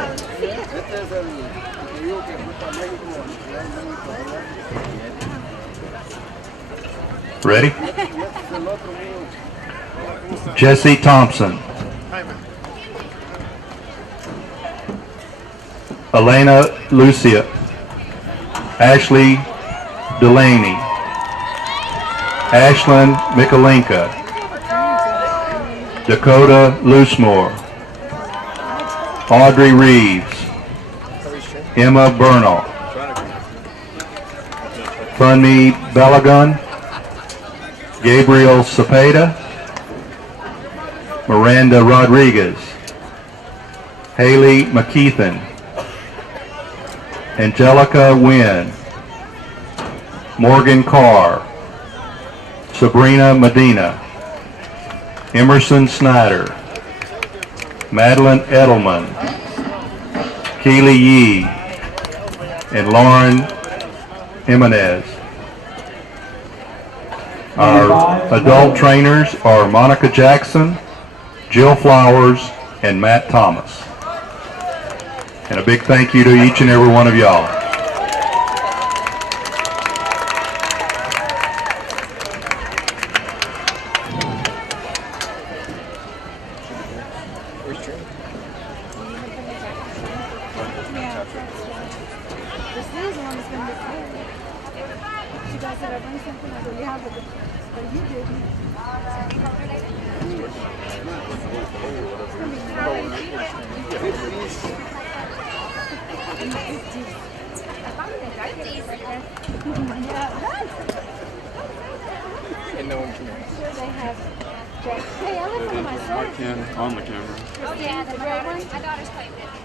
Este es el que digo que fue para México, Ready? y este es el otro mío. Jesse Thompson. Elena Lucia. Ashley Delaney. Ashlyn Mikalenka. Dakota Loosemore. Audrey Reeves. Emma Bernal. Funmi Balagun. Gabriel Cepeda. Miranda Rodriguez. Haley McKeithen. Angelica Wynn. Morgan Carr. Sabrina Medina. Emerson Snyder. Madeline Edelman. Keely Yee. And Lauren Jimenez. Our adult trainers are Monica Jackson, Jill Flowers, and Matt Thomas. And a big thank you to each and every one of y'all. And no one can. They have Hey, I live with my son. On the camera. Oh, yeah, the red one. My daughter's playing it.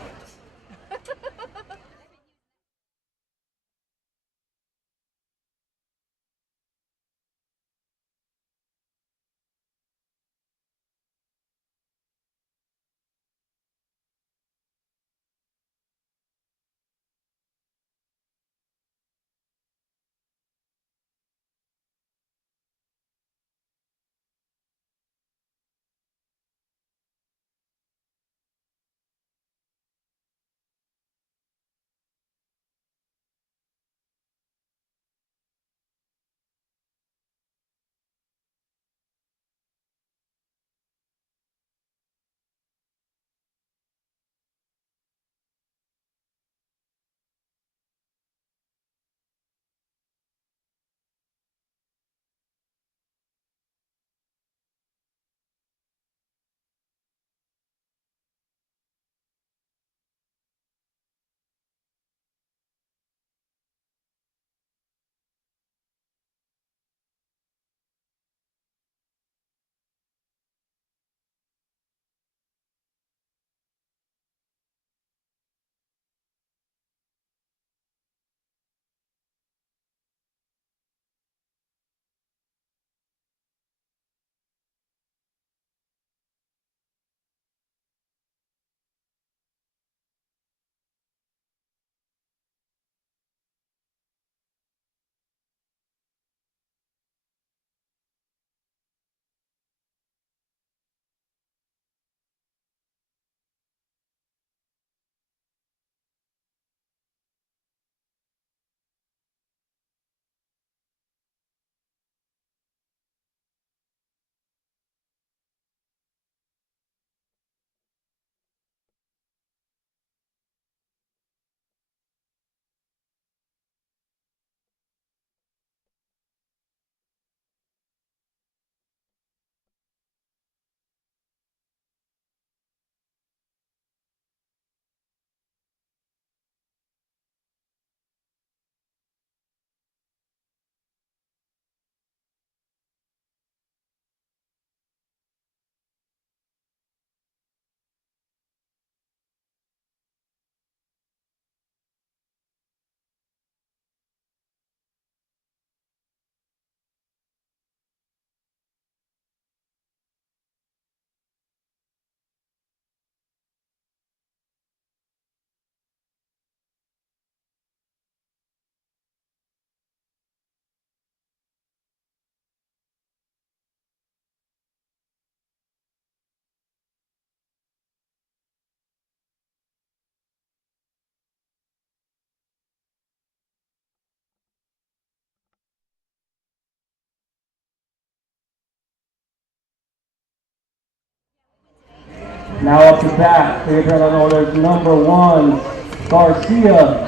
Now up to bat, for your Pearland orders, number 1, Garcia.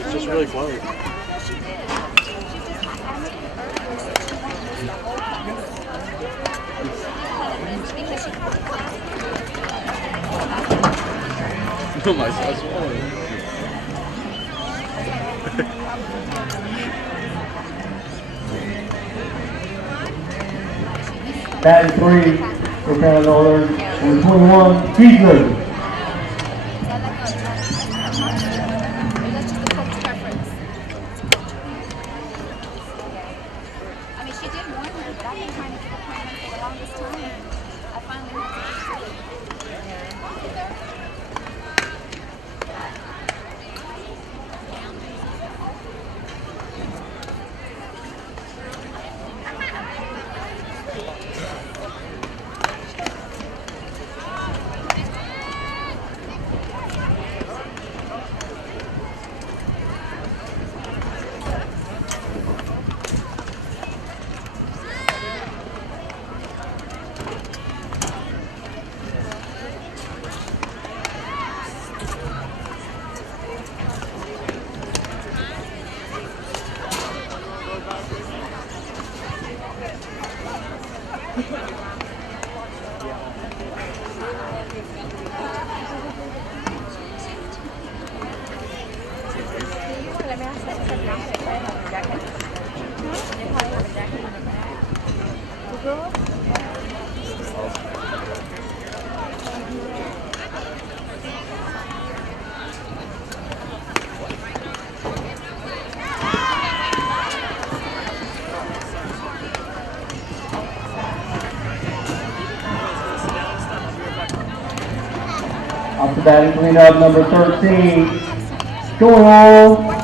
It's just really quiet. Oh my gosh. Batting 3 for Pearland orders, number 21, Beasley. Off the batting cleanup, number 13, going on.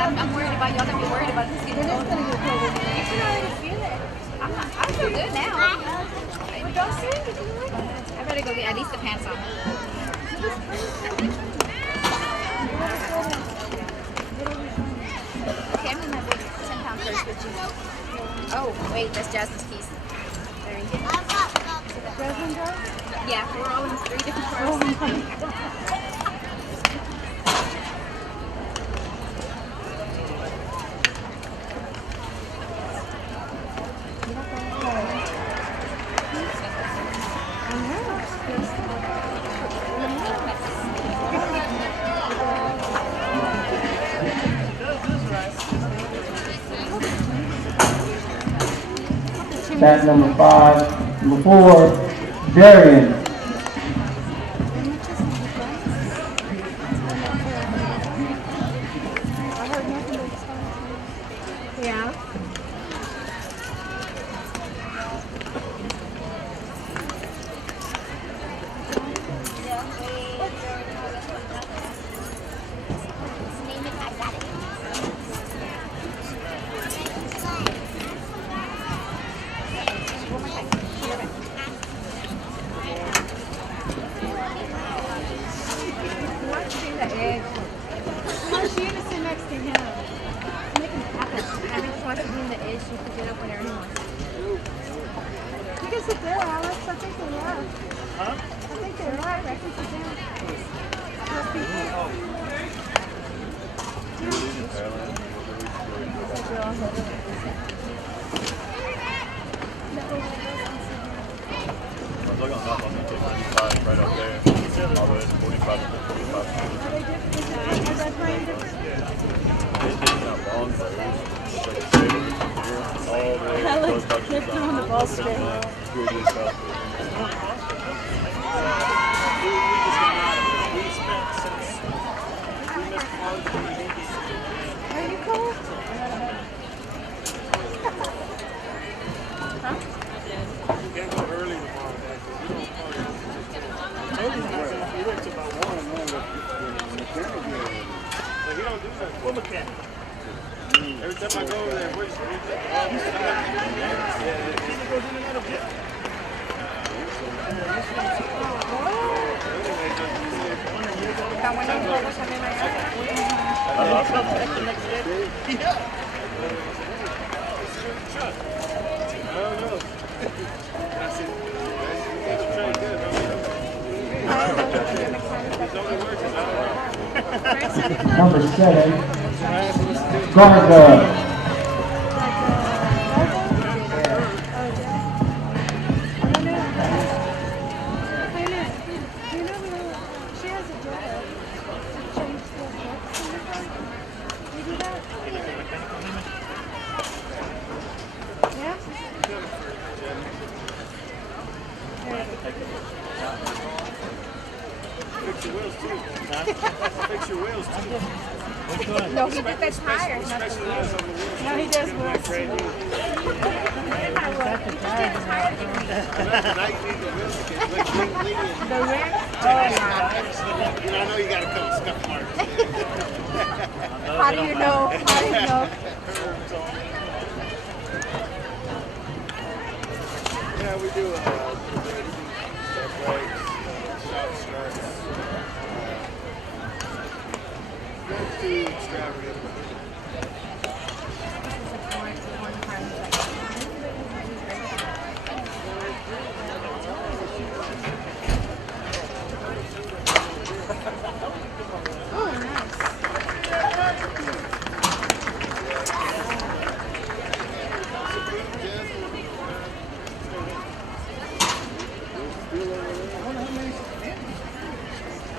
I'm worried about y'all. Gonna be worried about this. It is gonna get cold. You can already feel it. I feel good now. Well, don't say it. I better go get at least the pants on. Okay, I'm in my big 10-pound purse with you. Oh, wait, that's Jasmine's piece. There you go. Jasmine Drive? Yeah, we're all in 3 different cars. Bat number 5, number 4, Darian. Yeah. can't go early tomorrow, man, 'cause you don't party. He works about 1 and then the mechanic here. But he don't do that. What mechanic? Every time I go over there, where's the Number 7. Garza. Fix your wheels too. Fix your wheels too. No, he did the tires, not the wheels. No, he does work. He just did the tires for me. The rim? Oh, yeah. I know you got a couple scuff marks. How do you know? How do you know? Yeah, we do step brakes, shop struts. Not too extravagant.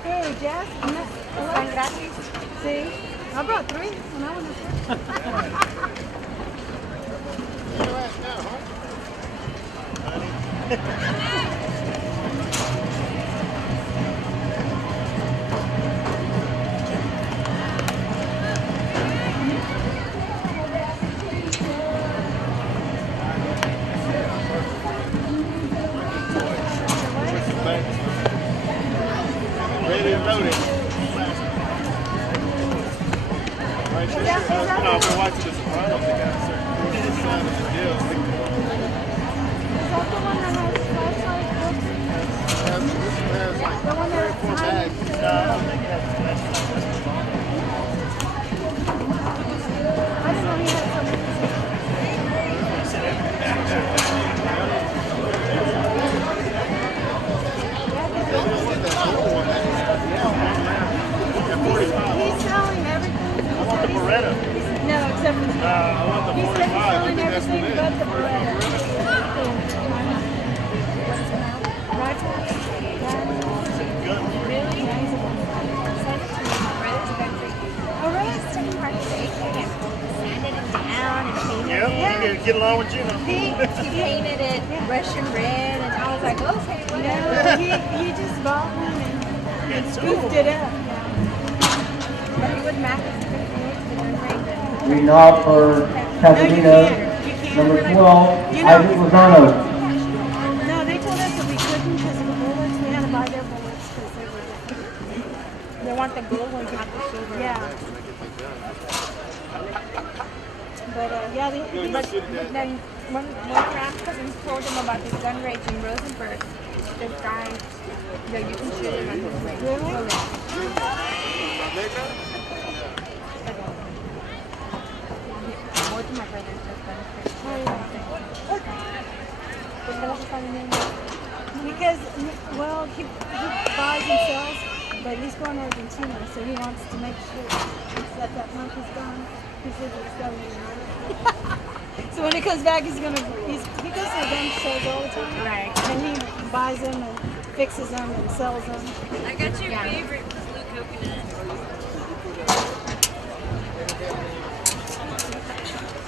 Hey, Jess. ¿Están gratis? Sí. I brought 3 when I went up Ready and loaded. Right there. I've been watching The Sopranos. They got a certain sound of the deal. Is that the one that has flashlight books? This one has like The one 3 or 4 that's bags. I didn't know he had so many. He's selling everything. I want the Beretta. No, except for I want the he 45. said he's I selling think that's what everything it but is. the Beretta. Rifles, guns. Really? Yeah, he's a gun. Send it to me. My brother's got it. Oh, really? It's taking part of the and sanded it down and painted Yep, it. you gotta get along with you. He painted it Russian red, and I was like, okay, No, whatever. he just bought one and spoofed it up. But he would match it to the gun range. Reading off for No, you Pasadena. can't. You can't. Number We're like, 12. you know- Isaac Lozano. No, they told us that we couldn't because of the bullets. We had to buy their bullets because they were different. They want the gold ones, not the silver. Yeah. But yeah, But then one Grand's cousin told him about this gun range in Rosenberg. This guy, that you can shoot him on his range. Really? Oh, yeah. Both of my brothers just gun range. Because, well, he buys and sells, but he's going to Argentina, so he wants to make sure that month is gone. He says it's going to So when he comes back, he goes to the gun shows all the time. Right. And he buys them and fixes them and sells them. I got your favorite blue coconut.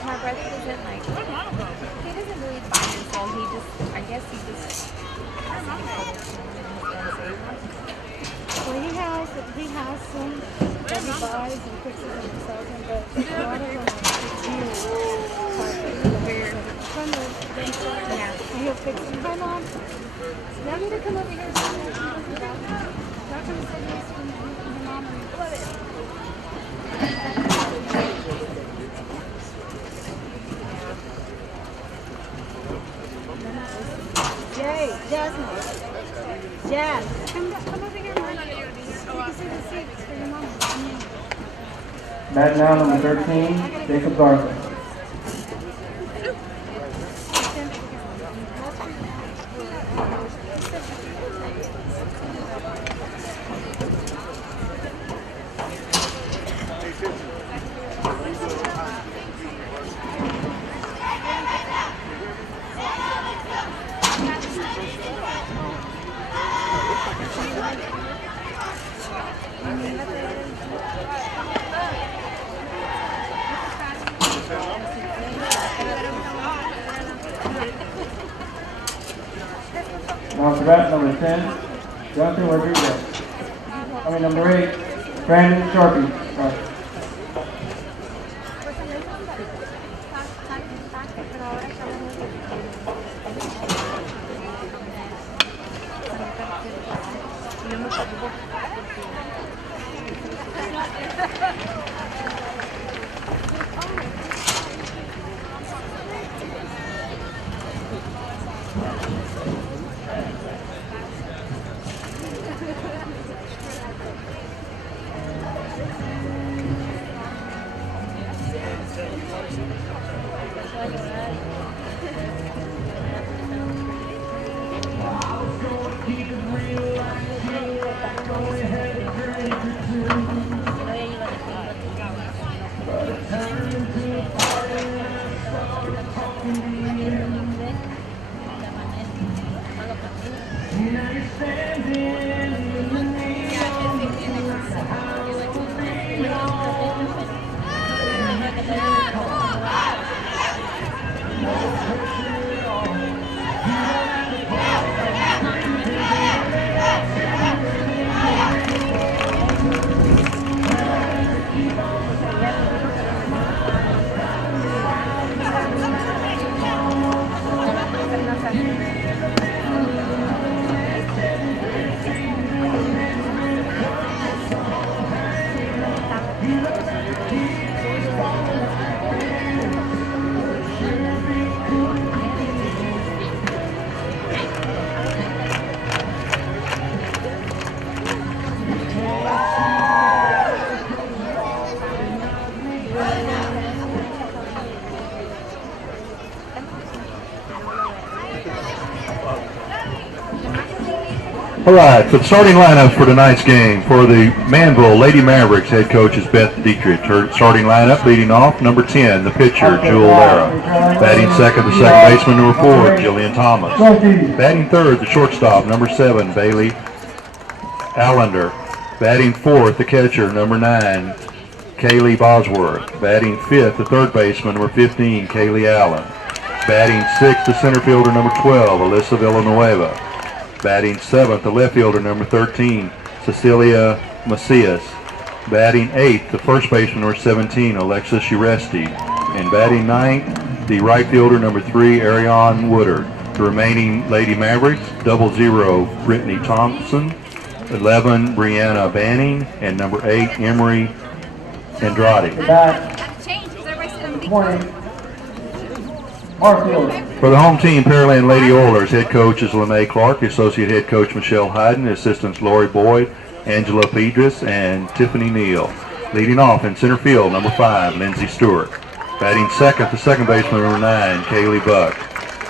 My brother doesn't like, he doesn't really buy and sell. He just, I guess he just, Well, he has some that he buys and fixes them and sells them, but a lot of them fix it. Hi, Mom. Now you need to come over here. Don't come and say yes to your mom and flip it. Jay, Jasmine. Jazz, come over here, Mom. You can see the seats for your mom. Bat now number 13, Jacob Garza. Now for bat number 10, Jonathan Rodriguez. Number 8, Brandon Sharpie. Sorry. All right, for the starting lineups for tonight's game, for the Manvel Lady Mavericks, head coach is Beth Dietrich. Her starting lineup leading off, number 10, the pitcher, Jewel Lara. Batting second, the second baseman, number 4, Jillian Thomas. Batting third, the shortstop, number 7, Bailey Allender. Batting fourth, the catcher, number 9, Kaylee Bosworth. Batting fifth, the third baseman, number 15, Kaylee Allen. Batting sixth, the center fielder, number 12, Alyssa Villanueva. Batting seventh, the left fielder, number 13, Cecilia Macias. Batting eighth, the first baseman, number 17, Alexis Uresti. And batting ninth, the right fielder, number 3, Ariane Woodard. The remaining Lady Mavericks, 00, Brittany Thompson, 11, Brianna Banning, and number 8, Emery Andrade. For the home team, Pearland Lady Oilers, head coach is Lene Clark, associate head coach Michelle Hyden, assistants Lori Boyd, Angela Pedras, and Tiffany Neal. Leading off in center field, number 5, Lindsay Stewart. Batting second, the second baseman, number 9, Kaylee Buck.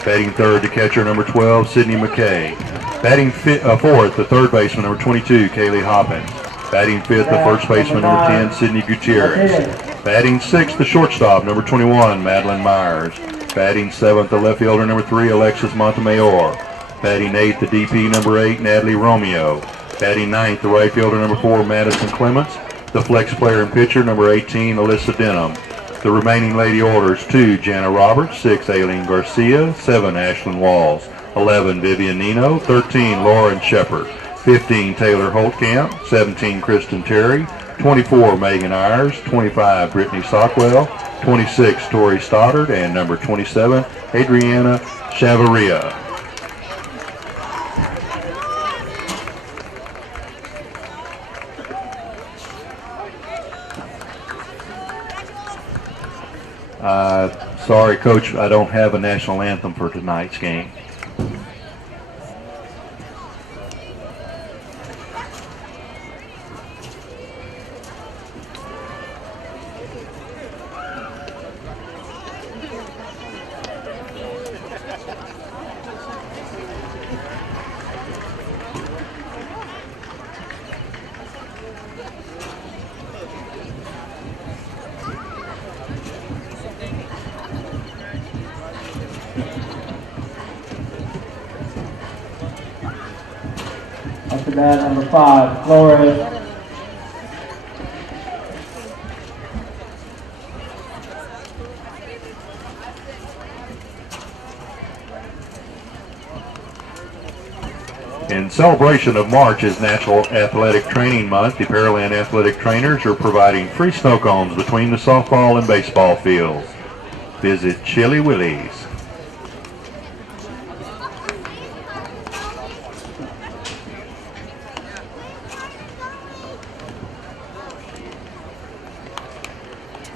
Batting third, the catcher, number 12, Sydney McKay. Batting fourth, the third baseman, number 22, Kaylee Hoppins. Batting fifth, the first baseman, number 10, Sydney Gutierrez. Batting sixth, the shortstop, number 21, Madeline Myers. Batting seventh, the left fielder, number 3, Alexis Montemayor. Batting eighth, the DP, number 8, Natalie Romeo. Batting ninth, the right fielder, number 4, Madison Clements. The flex player and pitcher, number 18, Alyssa Denham. The remaining Lady Orders, 2, Jana Roberts, 6, Aileen Garcia, 7, Ashlyn Walls, 11, Vivian Nino, 13, Lauren Shepard, 15, Taylor Holtkamp, 17, Kristen Terry, 24, Megan Ayers, 25, Brittany Stockwell, 26, Tori Stoddard, and number 27, Adriana Chavaria. Sorry, Coach, I don't have a national anthem for tonight's game. Off the bat, number 5, Flores. In celebration of March as National Athletic Training Month, the Pearland Athletic Trainers are providing free snow cones between the softball and baseball fields. Visit Chili Willie's.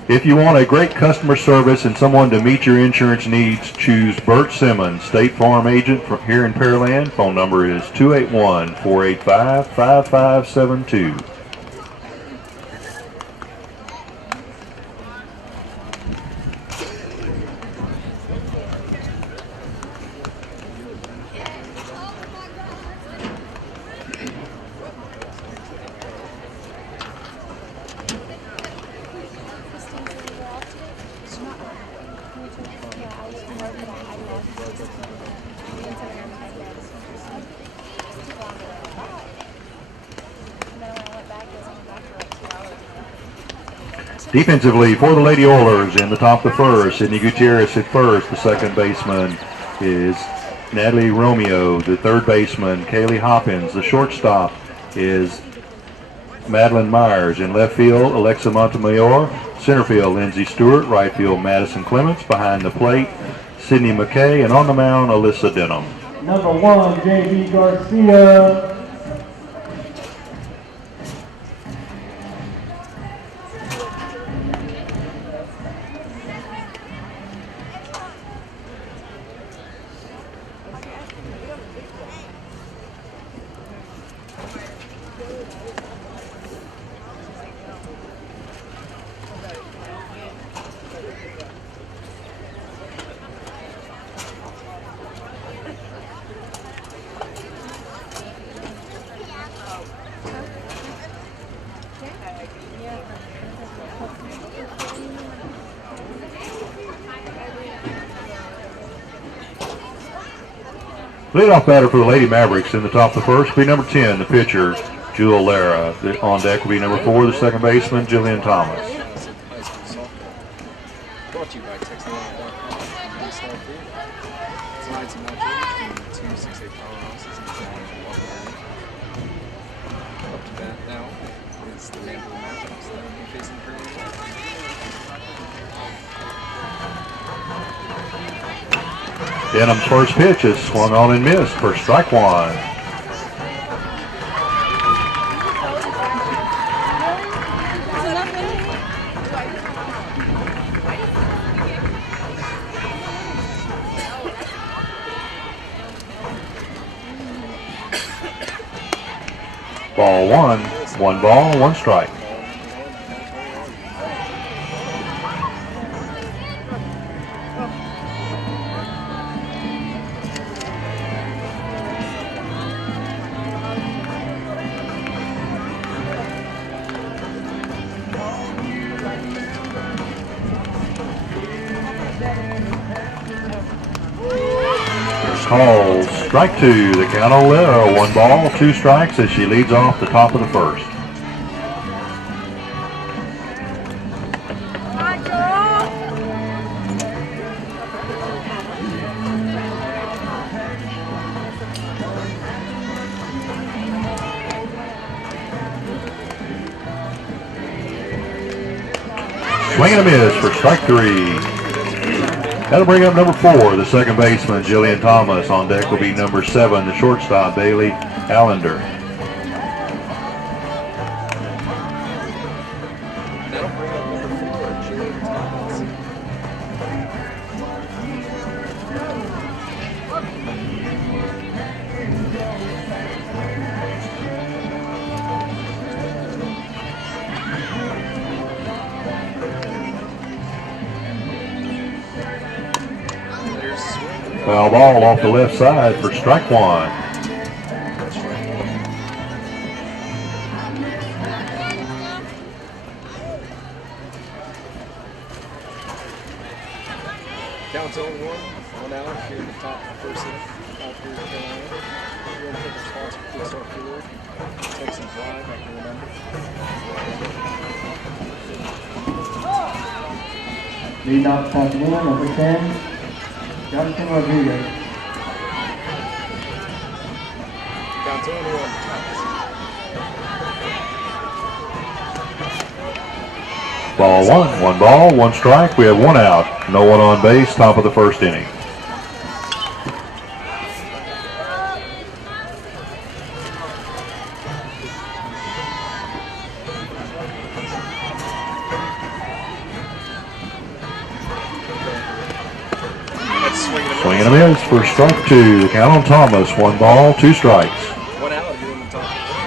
If you want a great customer service and someone to meet your insurance needs, choose Bert Simmons, State Farm agent from here in Pearland. Phone number is 281-485-5572. Defensively for the Lady Oilers in the top of the first, Sydney Gutierrez at first. The second baseman is Natalie Romeo. The third baseman, Kaylee Hoppins. The shortstop is Madeline Myers. In left field, Alexa Montemayor. Center field, Lindsay Stewart. Right field, Madison Clements. Behind the plate, Sydney McKay. And on the mound, Alyssa Denham. Number 1, J.B. Garcia. Leadoff batter for the Lady Mavericks in the top of the first will be number 10, the pitcher, Jewel Lara. On deck will be number 4, the second baseman, Jillian Thomas. Brought to you by Texan Drive. Tonight's matchup between 2 6'8" powerhouses and up to bat now is the Manvel matchups that will be facing Pearland. Denham's first pitch is swung on and missed for strike one. Ball one. 1 ball, 1 strike. Call strike 2. The count on Lera, 1 ball, 2 strikes as she leads off the top of the first. Swing and a miss for strike 3. That'll bring up number 4, the second baseman, Jillian Thomas. On deck will be number 7, the shortstop, Bailey Allender. That'll bring up number 4, Jillian Thomas. Foul ball off the left side for strike one. Count 0-1 out here in the top of the first inning. Out here in Carolina. We're going to take our spots for Texan Freeway. Texan Drive, I can remember. Lead off this afternoon, number 10, Jonathan Rodriguez. Count 0-1. Ball one. One ball, one strike. We have one out. No one on base, top of the first inning. Swing and a miss for strike two. The count on Thomas. One ball, two strikes. One out here in the top of the first.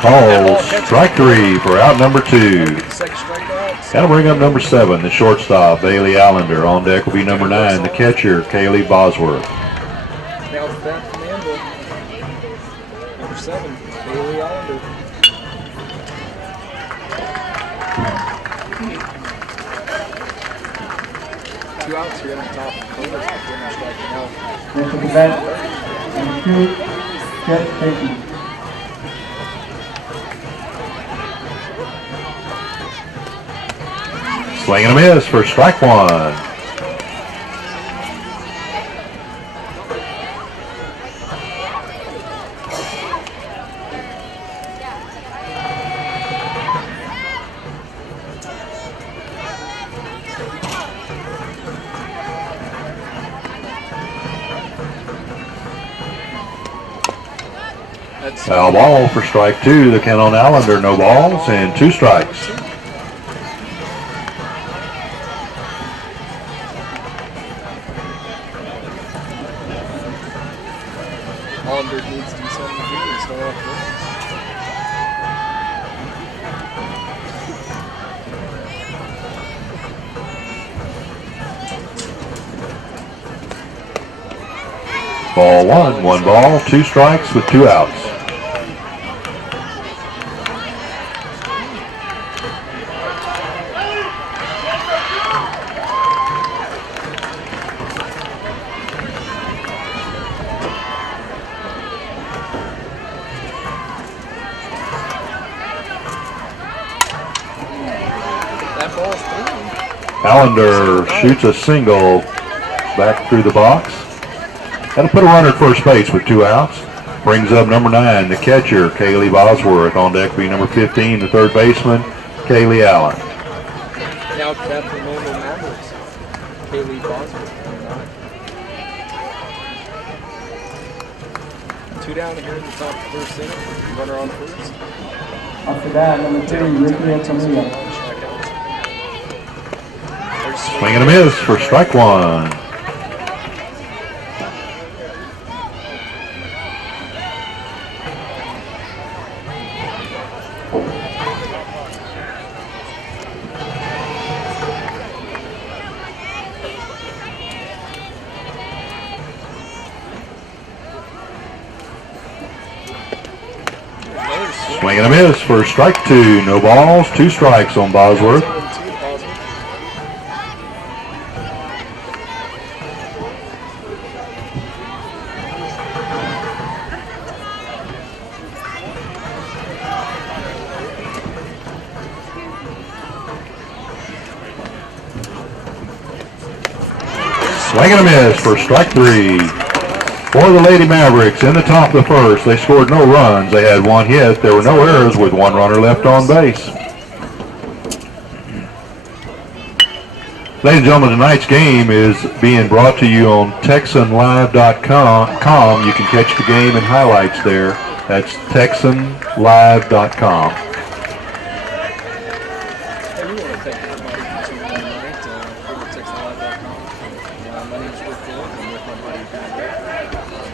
Call strike three for out number two. Second strikeout. That'll bring up number 7, the shortstop, Bailey Allender. On deck will be number 9, the catcher, Kaylee Bosworth. Now it's back to Manvel. Number 7, Bailey Allender. Two outs here on the top of the corners before they're striking out. Next at the bat, number 2, Jeff Stacy. Swing and a miss for strike one. Foul ball for strike two. The count on Allender, no balls and two strikes. Allender needs to do something here and start off with. Ball one. One ball, two strikes with two outs. That ball's through. Allender shoots a single back through the box. That'll put a runner at first base with two outs. Brings up number 9, the catcher, Kaylee Bosworth. On deck be number 15, the third baseman, Kaylee Allen. Now it's back to the Manvel Mavericks. Kaylee Bosworth. Two down here in the top of the first inning. Runner on first. After that, number 3, Ricky Camilla. Swing and a miss for strike one. Swing and a miss for strike two. No balls, two strikes on Bosworth. Swing and a miss for strike three. For the Lady Mavericks in the top of the first, they scored no runs. They had one hit. There were no errors with one runner left on base. Ladies and gentlemen, tonight's game is being brought to you on TexanLive.com. You can catch the game and highlights there. That's TexanLive.com. Hey, we want to thank everybody for tuning in tonight. For the Texan Live My name is Rick Ford. I'm with my buddy Manvel.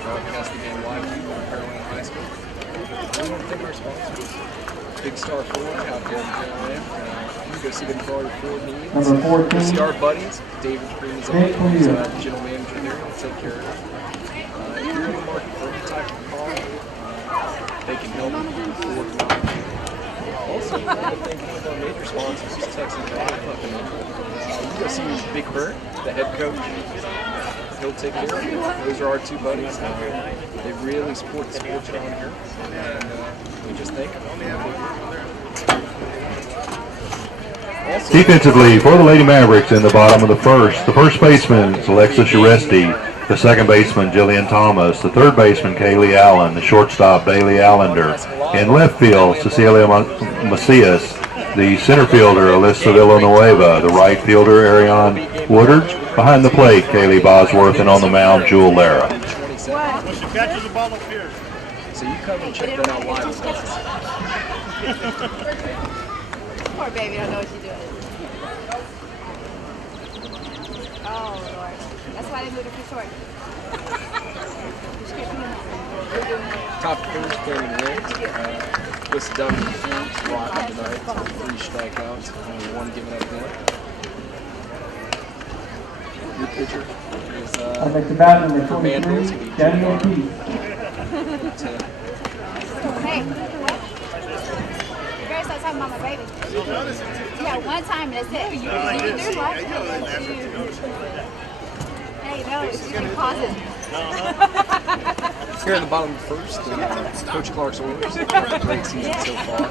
Broadcast the game live from Pearland High School. We want to thank our sponsors. Big Star Ford out there in Pearland. You can go see them for all your Ford needs. Number 14. Go see our buddies. David Green is the general manager there. He'll take care of it. If you're in the market for any type of car, they can help you with Ford knowledge. Also, I want to thank one of our major sponsors, Texan Drive up in Manvel. You go see Big Bert, the head coach. He'll take care of you. Those are our two buddies. They really support the sports around here, and we just thank them. Also, Defensively for the Lady Mavericks in the bottom of the first baseman is Alexis Uresti, the second baseman Jillian Thomas, the third baseman Kaylee Allen, the shortstop Bailey Allender, in left field Cecilia Macias, the center fielder Alyssa Villanueva, the right fielder Ariane Woodard, behind the plate Kaylee Bosworth, and on the mound Jewel Lara. When she catches the ball up here. so you come and check that out live with us. Poor baby, don't know what she's doing. Oh, Lord. That's why they moved her too short. Top hitters playing ranked. This dummy is rotten tonight. 3 strikeouts, only 1 given up there. Your pitcher is I'd like to bat number for Manvel. 23, Daniel Keith. Hey, what? You better start talking about my baby. Yeah, one time and that's it. You can do life. Hey, no, she's going to pause it. Here in the bottom of the first, Coach Clark's orders. Great season so far.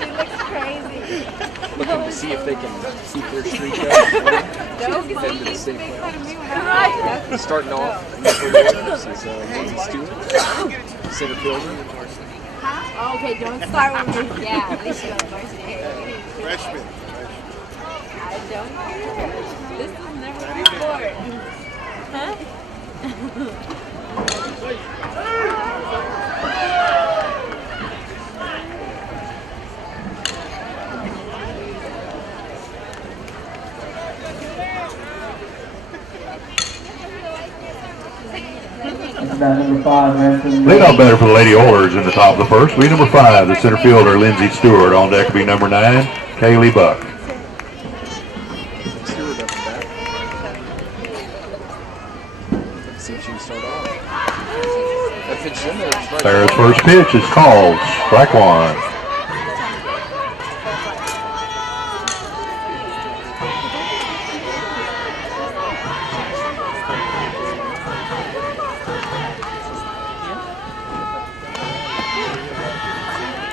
She looks crazy. Looking to see if they can keep their streak up. Don't Get them to the state make fun of playoffs. me when I'm right. Starting off, initial orders is Lindsay Stewart, center fielder. Huh? Oh, okay, don't start with me. Yeah, at least you got varsity. Freshman. I don't care. This is never my sport. Huh? That's about number 5, Ransom. Lead off better for the Lady Oilers in the top of the first. Lead number 5, the center fielder Lindsay Stewart. On deck will be number 9, Kaylee Buck. Stewart up the bat. Let's see if she can start off. That pitch in there. It's right Sarah's there. first pitch is called. Strike 1.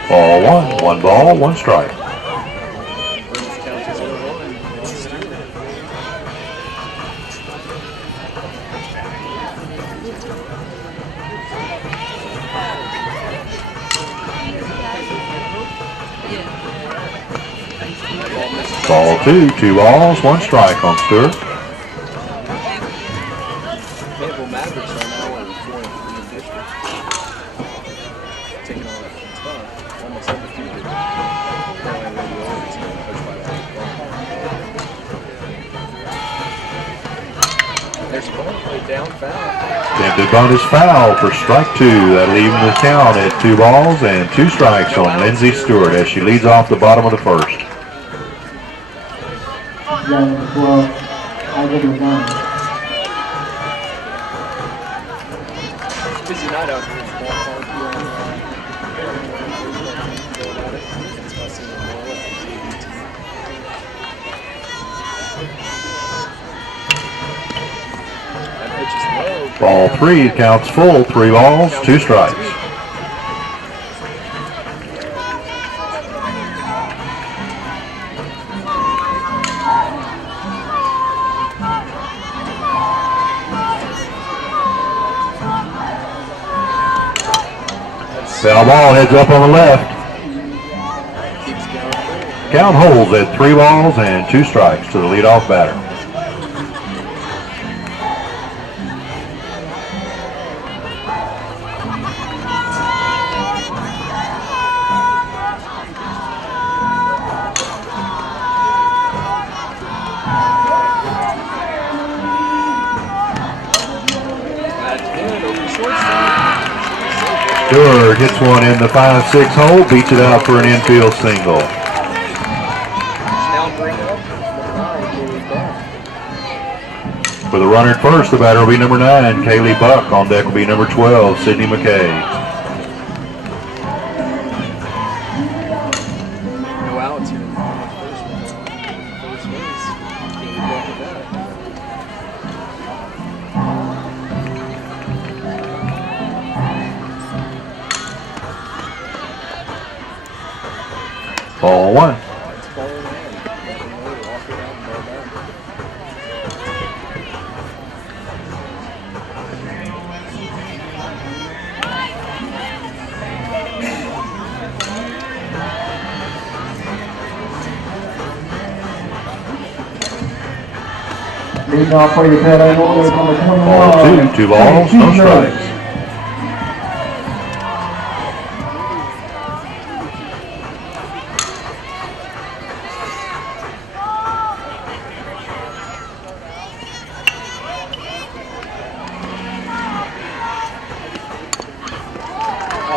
Ball 1. 1 ball, 1 strike. Ball 2. 2 balls, 1 strike on Stewart. Manvel Mavericks right now are 4-3 in district. Taking on a tough, almost undefeated Pearland Lady Oilers team coached by Pearland. There's a ball play down foul. Attempted bonus foul for strike 2. That'll even the count at 2 balls and 2 strikes on Lindsay Stewart as she leads off the bottom of the first. Yeah, number 12, Isaac McDonald. Busy night out here at the ballpark. It's my senior role at the JV team. That pitch is low. Ball 3, counts full. 3 balls, 2 strikes. Foul ball heads up on the left. Keeps going. Count holds at 3 balls and 2 strikes to the leadoff batter. Stewart hits one in the 5-6 hole, beats it out for an infield single. Now bring up number 9, Kaylee Buck. For the runner at first, the batter will be number 9, Kaylee Buck. On deck will be number 12, Sydney McKay. No outs here in the first one. First base. Kaylee Buck with that. Ball 1. It's ball in hand. Batting order, off it out, ball back. Leading off for your Pearland order is number 21. Ball 2. 2 balls, no strikes.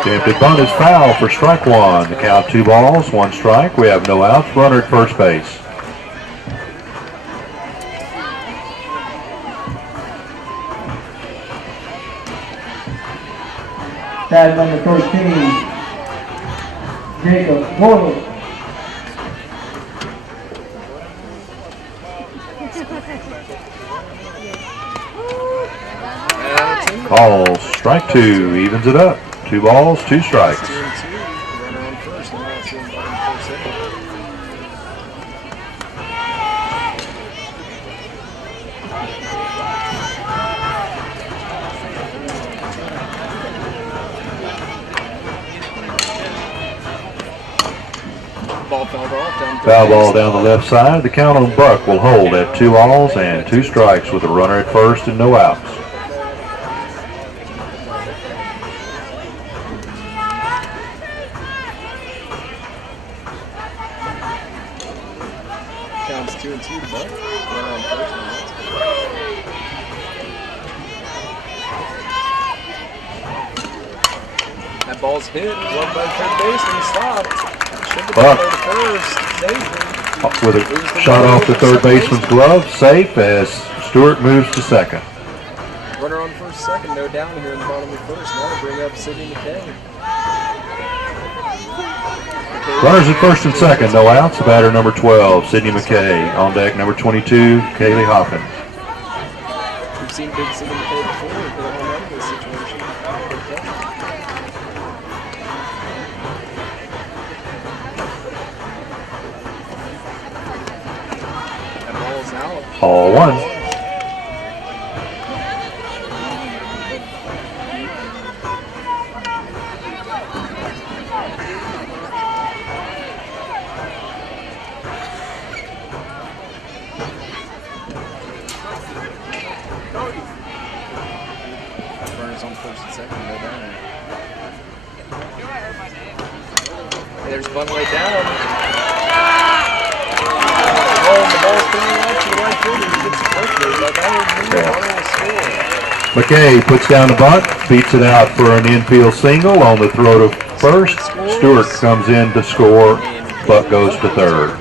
Attempted bunt is foul for strike 1. The count 2 balls, 1 strike. We have no outs. Runner at first base. Tag number 13, Jacob Boyle. Ball, strike 2, evens it up. 2 balls, 2 strikes. 2-2. Runner on first. No outs here in bottom first inning. Ball fouled off down Foul ball down the left side. The count on Buck will hold at 2 balls and 2 strikes with a runner at first and no outs. Counts 2-2 to Buck. Runner on first. No outs. That ball's hit. Run by third baseman. Stopped. Buck Safe. with a shot off the third baseman's glove, safe as Stewart moves to second. Runner on first, second, no down here in the bottom of the first. Now bring up Sydney McKay. Runners at first and second, no outs. The batter number 12, Sydney McKay. On deck number 22, Kaylee Hawkins. We've seen big Sydney McKay before. We've been on out of this situation. That ball's out. Ball 1. Runners on first and second, no down. There's one way down. Oh, the ball's coming out to the right fielder. He gets it quickly, but that will score. McKay puts down the bunt, beats it out for an infield single on the throw to first. Stewart comes in to score. Buck goes to third. I'm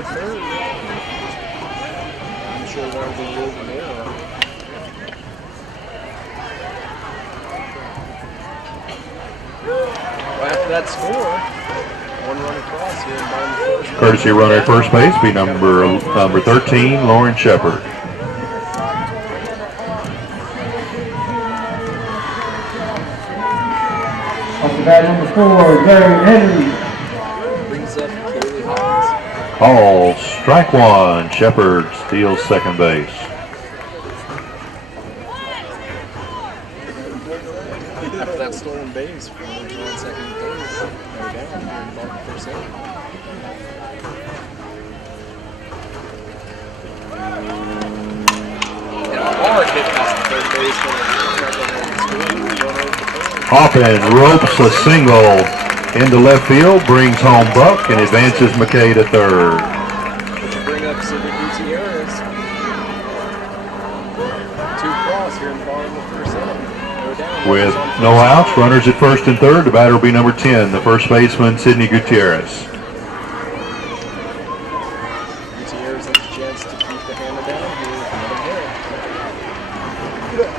sure that will be over there. Well, after that score, one run across here in bottom first. Courtesy runner at first base be number 13, Lauren Shepard. Off the bat number 4, Larry Henry. Brings up Kaylee Hawkins. Ball, strike 1. Shepard steals second base. After that stolen base from on second and third, no down here in bottom first inning. And a hard hit past the third baseman. Hoffman ropes a single into left field, brings home Buck, and advances McKay to third. Bring up Sydney Gutierrez. 2 cross here in the bottom of the first inning. No down With no outs, runners at first and third, the batter will be number 10, the first baseman, Sidney Gutierrez. Gutierrez has a chance to keep the hammer down here with another hit.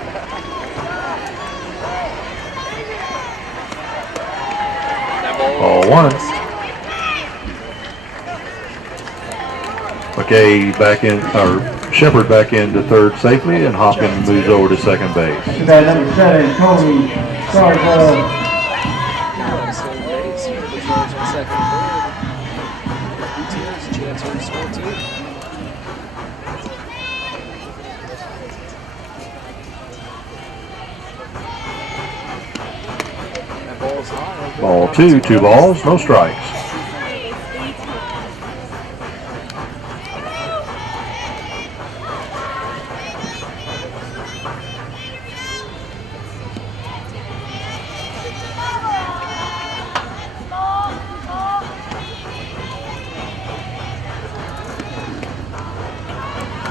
That Ball one. McKay back in, or Shepard back into third safely, and Hopkins moves over to second base. That number 7, Tony Sarzo. Second base, the runners on second and third. Gutierrez a chance here to score too. That ball's high. Ball two, 2 balls, no strikes.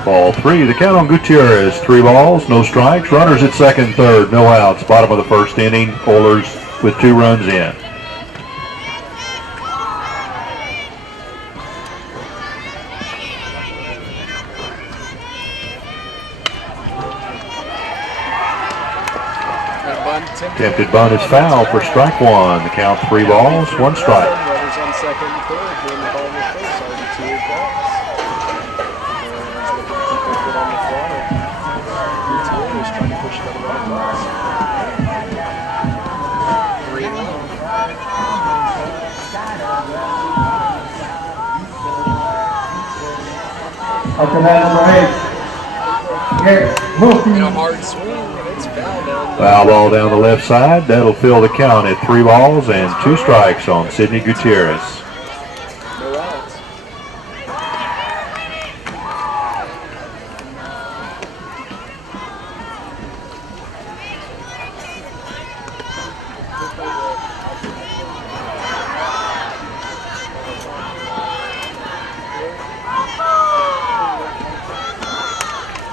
Ball 3, the count on Gutierrez, 3 balls, no strikes, runners at second, third, no outs, bottom of the first inning, Oilers with 2 runs in. Attempted bunt is foul for strike 1, the count 3 balls, 1 strike. Runners on second and third, getting the ball in first, already 2 at bats. Gutierrez trying to push another run across. 3-1. Up to that number 8. Garrett Wilson. And a hard swing, and it's foul down. Foul ball down the left side. That'll fill the count at 3 balls and 2 strikes on Sidney Gutierrez. No outs.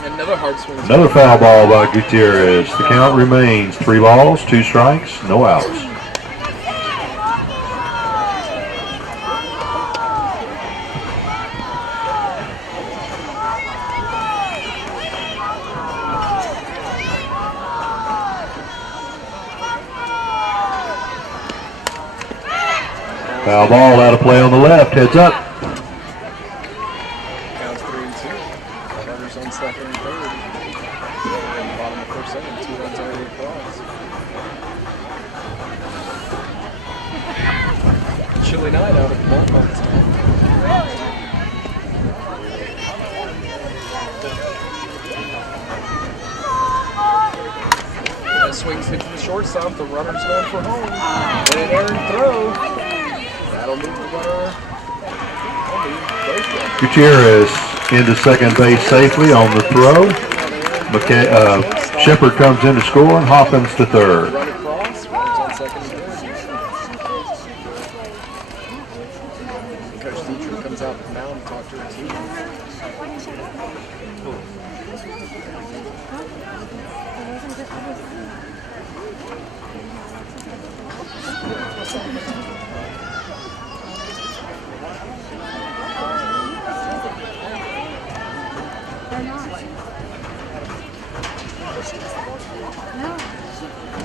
Another hard swing. Another foul ball by Gutierrez. The count remains 3 balls, 2 strikes, no outs. Foul ball out of play on the left, heads up. Counts 3-2. Runners on second and third. In the bottom of first inning, 2 runs already across. Chilly night out at the ballpark tonight. That swings hit to the shortstop. The runner's going for home. And an errant throw. That'll move the runner. Gutierrez into second base safely on the throw. Shepard comes in to score and Hopkins to third. Run across, runners on second and third. Coach Dietrich comes out with the mound to talk to her team.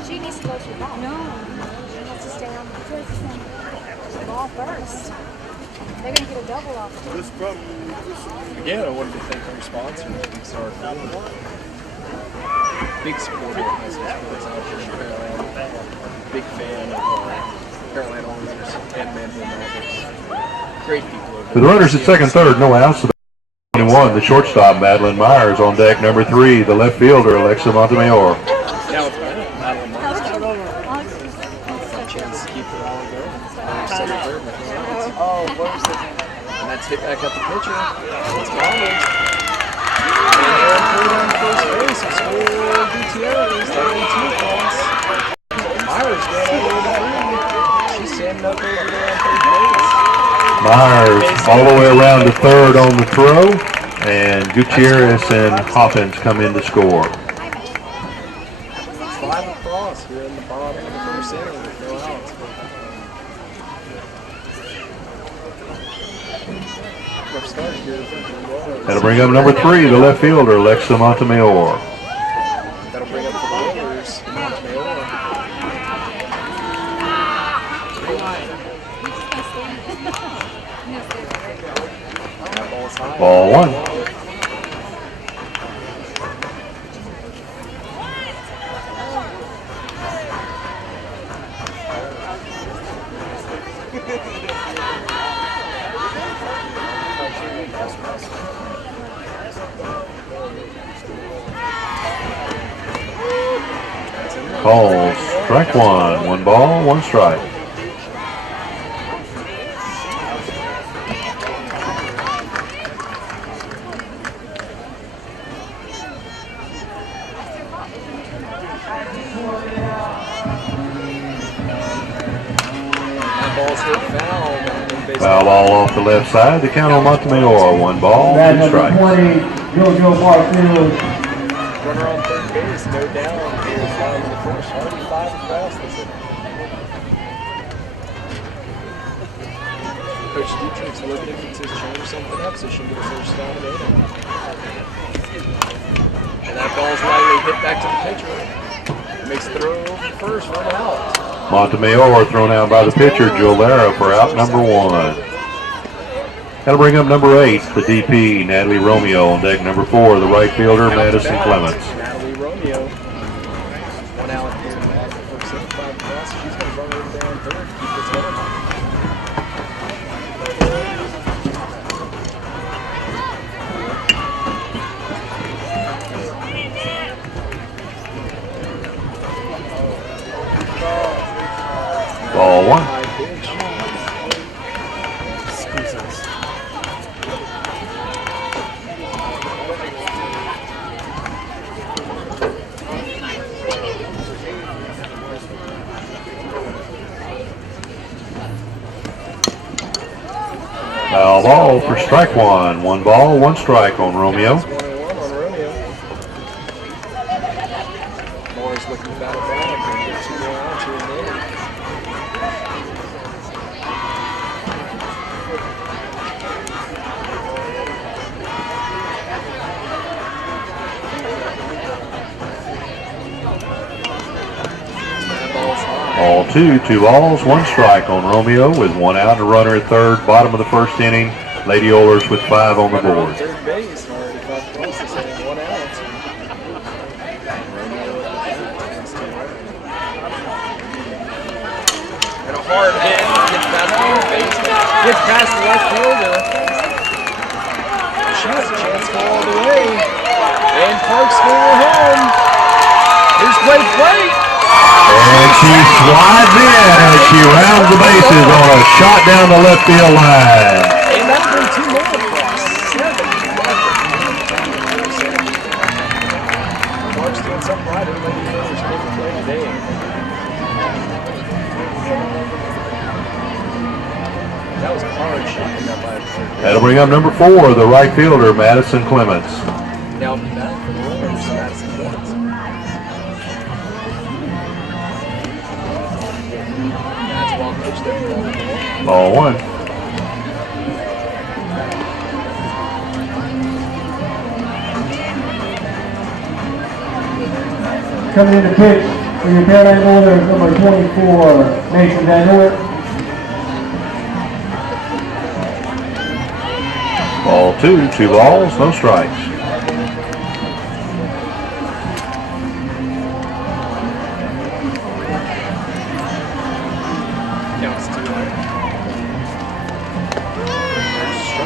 She needs to go to the ball. No. She has to stay on the ball first. They're going to get a double off. Again, I wanted to thank our sponsor, Big Star Food. Big supporter of high school sports out here in Pearland. Big fan of Pearland Oilers and Manvel Mavericks. Great people over there. With runners at second, third, no outs. 21, the shortstop, Madeline Myers on deck. Number 3, the left fielder, Alexa Montemayor. Now it's Madeline Myers. Chance to keep the ball going. Second, third, and that's hit back at the pitcher. It's Myers. And Aaron put on first base and scored Gutierrez. That made 2 points. Myers going all the way to third. She's standing up over there on third base. Myers all the way around to third on the throw, and Gutierrez and Hopkins come in to score. 5 across here. rough start here. That'll bring up number 3, the left fielder, Lexa Montemayor. That'll bring up the Rollers. Montemayor. That ball's high. Ball 1. Calls strike 1. 1 ball, 1 strike. That ball's hit foul. Foul ball off the left side. The count on Montemayor. 1 ball, 2 strikes. Runner on third base, no down. Here's down in the first. Already 5 across this inning. Coach Dietrich's looking to change something up so she can get a first down of the inning. And that ball's lightly hit back to the pitcher. Makes the throw over first, run out. Montemayor thrown out by the pitcher, Jolara, for out number 1. That'll bring up number 8, the DP, Natalie Romeo, on deck number 4, the right fielder, Madison Clements. Natalie Romeo. 1 out here in the first 75 plus. She's going to run over there on third, keep this going. Ball 1. Foul ball for strike 1. 1 ball, 1 strike on Romeo. 1-1 on Romeo. Moore's looking to battle back and get 2 more out here in the inning. That ball's high. Ball 2, 2 balls, 1 strike on Romeo with 1 out and a runner at third. Bottom of the first inning. Lady Oilers with 5 on the Runner on board. third base, already got close to saying 1 out. And a hard hit, gets past the third baseman, gets past the left fielder. She has a chance to go all the way. And Parks going home. Here's play. And she slides in as she rounds the bases on a shot down the left field line. And that's been 2 more across. 7. Parks doing something right. Everybody knows there's big play today. That was a hard shot in that by the third. That'll bring up number 4, the right fielder, Madison Clements. Now back for the Rollers, Madison Clements. That's a long pitch there for Ball 1. Coming in to pitch for your Pearland Oilers, number 24, Mason Van Hoort. Ball 2, 2 balls, no strikes. Counts 2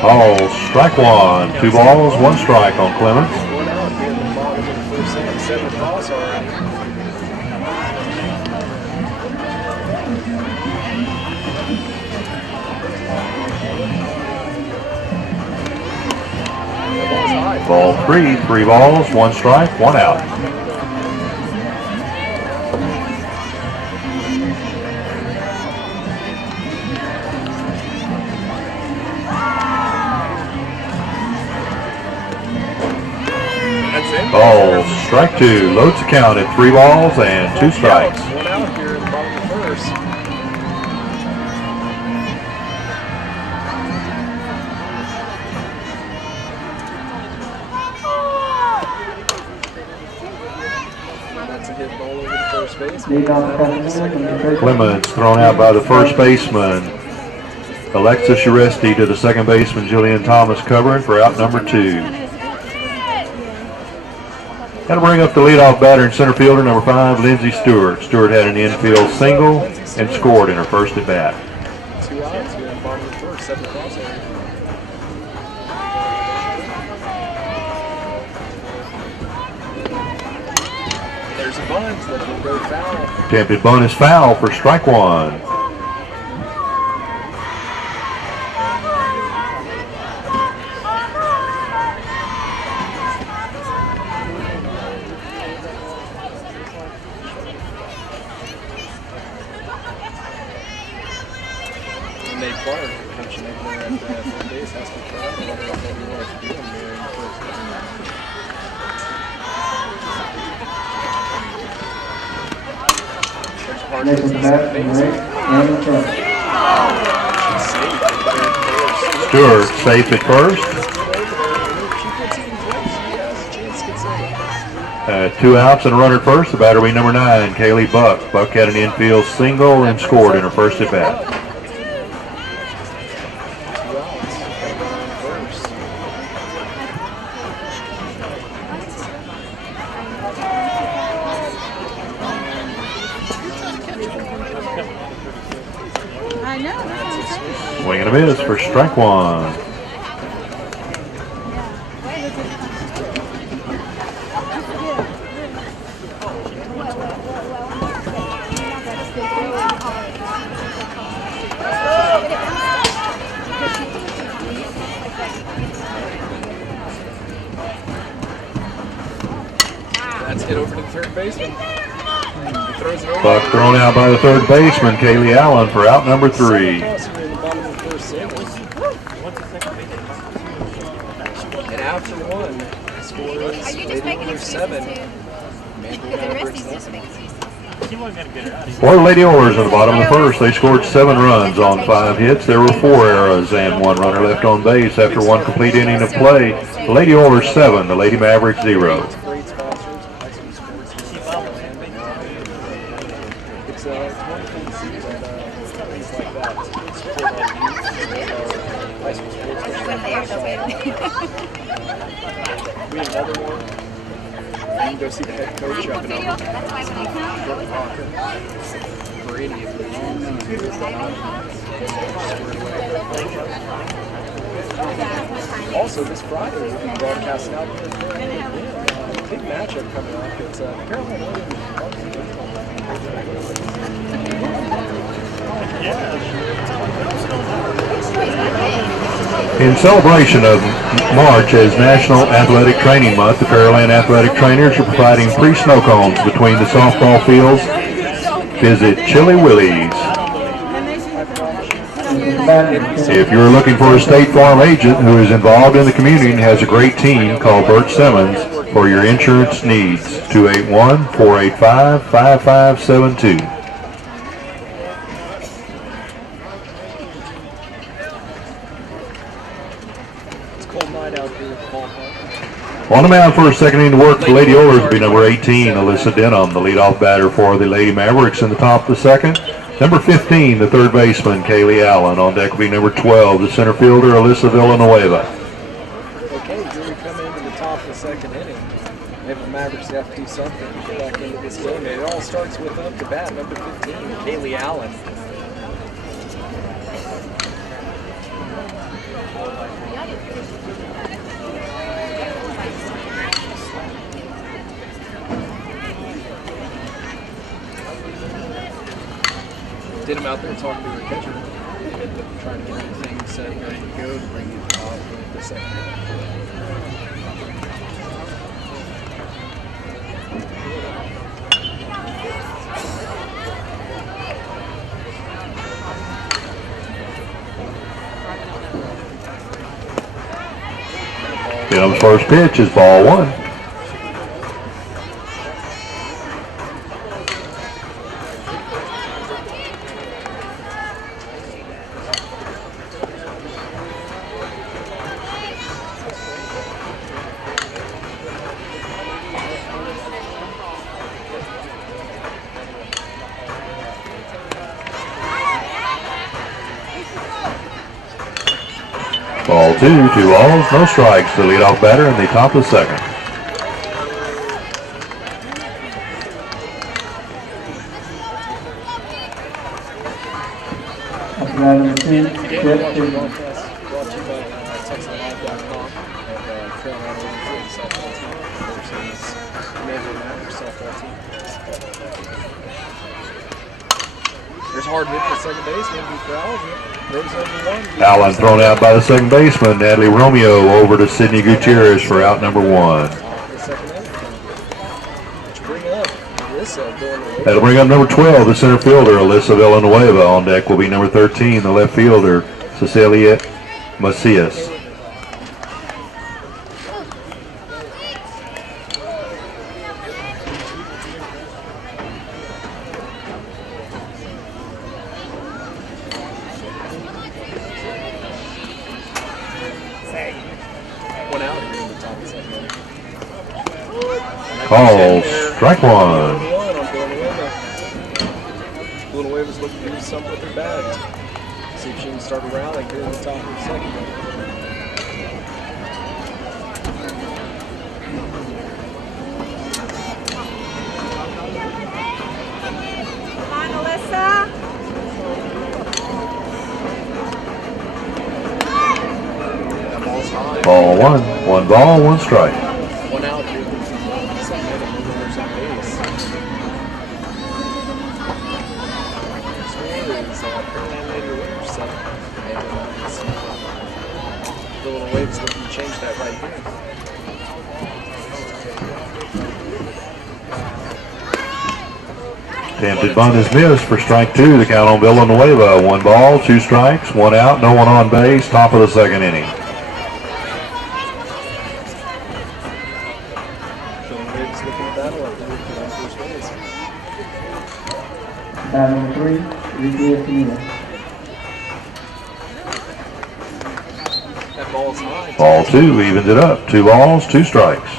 Ball, strike 1, 2 balls, 1 strike on Clements. 1 out here in the bottom of the first inning, 7 across already. That ball's high. Ball 3, 3 balls, 1 strike, 1 out. Ball, strike 2, loads the count at 3 balls and 2 strikes. 1 out here in the bottom of the first. base. Leading off the second inning, number 13. Clemens thrown out by the first baseman, Alexis Uresti, to the second baseman, Jillian Thomas, covering for out number 2. That'll bring up the leadoff batter and center fielder, number 5, Lindsey Stewart. Stewart had an infield single and scored in her first at bat. 2 outs here in the bottom of the first, 7 crossover. There's a bunt that will go foul. Attempted bunt is foul for strike 1. Next at the bat, number 8, Brandon Sharp. Stewart safe at first. 2 outs and a runner at first. The batter will be number 9, Kaylee Buck. Buck had an infield single and scored in her first at bat. Swing and a miss for strike 1. That's hit over to the third baseman. Buck thrown out by the third baseman, Kaylee Allen, for out number 3. And after 1, score is Are you just making excuses 7. too? Because the rest of these just make excuses. For the Lady Oilers in the bottom of the first, they scored 7 runs on 5 hits. There were 4 errors and 1 runner left on base after 1 complete inning of play. The Lady Oilers 7, the Lady Mavericks 0. Great sponsors, high school sports. It's wonderful to see that things like that support our youth, high school sports. We have another one. You can go see the head coach up in for any of the Also, this Friday, we'll be broadcasting out there. Big matchup coming up. It's Pearland. In celebration of March as National Athletic Training Month, the Pearland Athletic Trainers are providing free snow cones between the softball fields. Visit Chili Willie's. If you're looking for a State Farm agent who is involved in the community and has a great team, call Bert Simmons for your insurance needs. 281-485-5572. On the mound for a second inning to work for Lady Oilers will be number 18, Alyssa Denham, the leadoff batter for the Lady Mavericks in the top of the second. Number 15, the third baseman, Kaylee Allen. On deck will be number 12, the center fielder, Alyssa Villanueva. Okay, here we come into the top of the second inning. Maybe the Mavericks have to do something to get back into this game. It all starts with up to bat, number 15, Kaylee Allen. Did him out there talking to her catcher, trying to get everything set and ready to go to bring it off the second. Denham's first pitch is ball 1. 2, 2 balls, no strikes to lead off batter in the top of the second. Number 2, Again, Jeff we're watching Stevens. broadcast brought to you by TexanDrive.com and Pearland softball team versus Manvel softball team. There's a hard hit for second baseman, be Crowell. Throws over one. Allen thrown out by the second baseman, Natalie Romeo over to Sydney Gutierrez for out number 1. The second inning. Which bring up Alyssa going to That'll bring up number 12, the center fielder, Alyssa Villanueva. On deck will be number 13, the left fielder, Cecilia Macias. one out here in the top of the second inning. Call, strike 1. Villanueva's looking to do something with her bat. See if she can start a rally here in the top of the second inning. Come on, Alyssa. That ball's high. Ball 1, 1 ball, 1 strike. One out here in the second inning. Runners on base. Next one is Pearland Lady Winners set. And Villanueva's looking to change that right here. Attempted bunt is missed for strike 2. The count on Villanueva. 1 ball, 2 strikes, 1 out, no one on base. Top of the second inning. Villanueva's looking to battle up there for that first base. Number 3, Ricky Espinilla. That ball's high. Ball 2 evens it up. 2 balls, 2 strikes.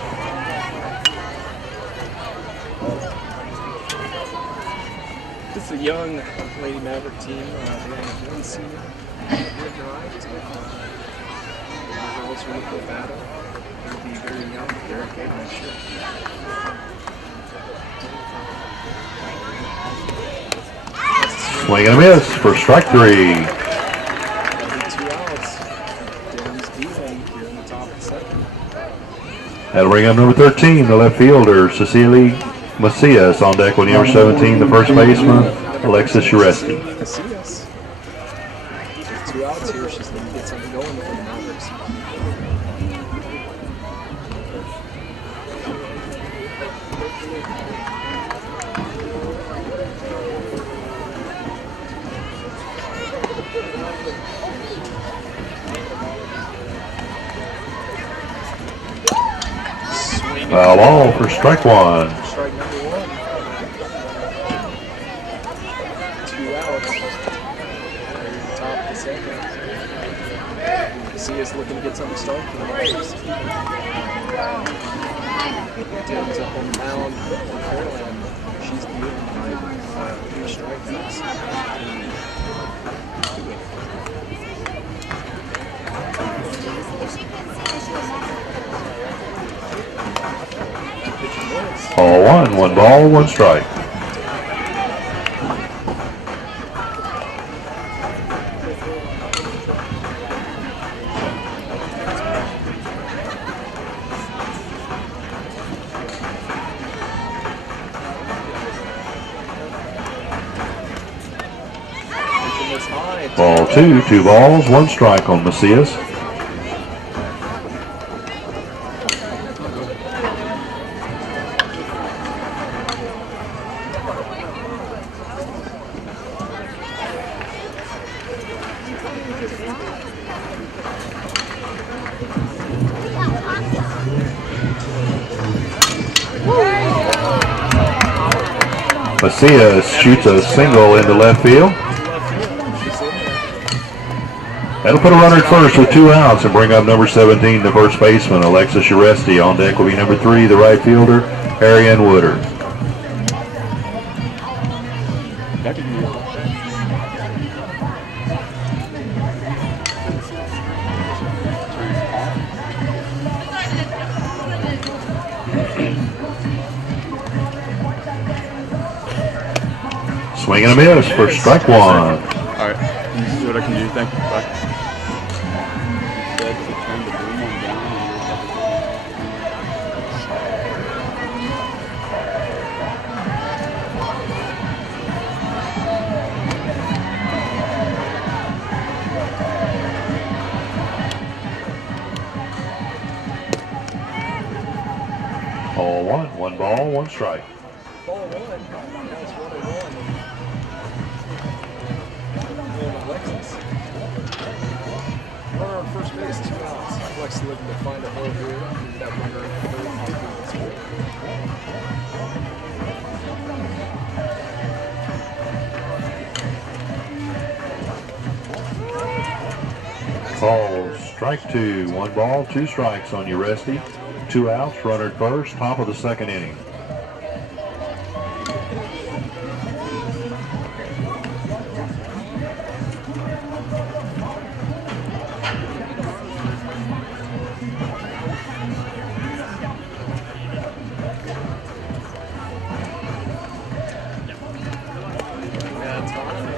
This is a young Lady Maverick team. They have one senior here tonight. The girls are looking to battle. They'll be very young. They're okay next year. Swing and a miss for strike 3. That'll be 2 outs. Dylan's D-Lane here in the top of the second. That'll bring up number 13, the left fielder, Cecilia Macias. On deck with number 17, the first baseman, Alexis Uresti. Macias. With 2 outs here, she's going to get something going for the Mavericks. Foul ball for strike 1. Strike number 1. 2 outs. Right at the top of the second. See us looking to get something started for the Mavericks. Tim's up on the mound for Pearland. She's beaten by 3 strikeouts. Ball 1, 1 ball, 1 strike. Ball 2, 2 balls, 1 strike on Macias. Macias shoots a single into left field. That'll put a runner at first with 2 outs and bring up number 17, the first baseman, Alexis Uresti. On deck will be number 3, the right fielder, Ariane Woodard. Swing and a miss for strike one. All right. This is what I can do. Thank you. Bye. Ball one. One ball, one strike. Ball one. That's 1-1. And Alexis. Runner on first base, 2 outs. Alexis looking to find a hole here. Maybe that runner in third on the Ball, strike two. One ball, 2 strikes on your Resty. 2 outs, runner at first, top of the second inning.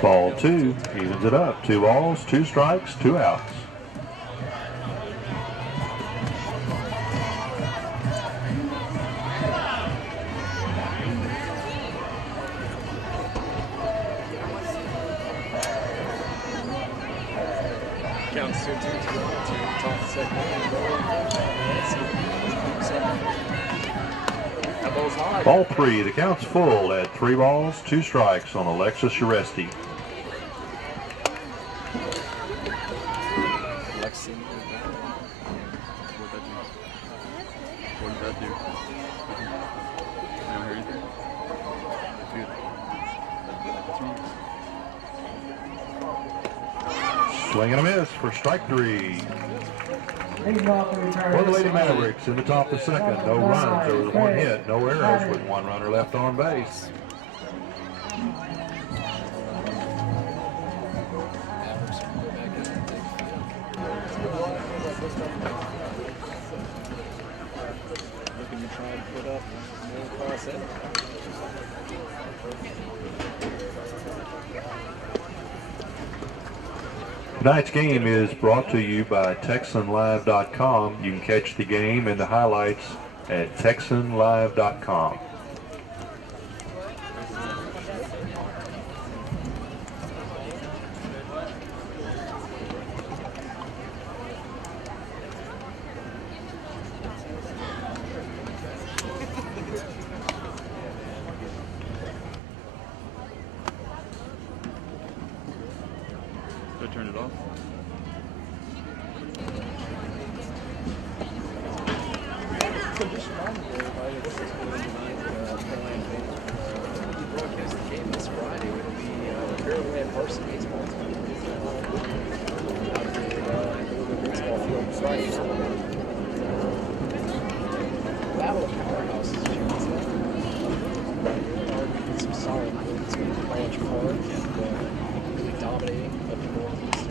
Ball 2, evens it up. 2 balls, 2 strikes, 2 outs. Counts 2-2 to top of the second inning. That ball's high. Ball 3, the count's full at 3 balls, 2 strikes on Alexis Uresti. What did that do? You don't hear anything? Swing and a miss for strike 3. Leading off the return. For the Lady Mavericks in the top of the second. No runs. There was 1 hit, no errors with 1 runner left on base. Looking to try and put up more cross in. Tonight's game is brought to you by TexanLive.com. You can catch the game and the highlights at TexanLive.com. Should I turn it off? So just reminding everybody that this is going tonight, Pearland fans. We broadcast the game this Friday. It'll be Pearland varsity baseball team. Out there at the Little Baseball Field Friday night. Battle of powerhouses, as you can say. Some solid wins in College Park and really dominating up the Northeast.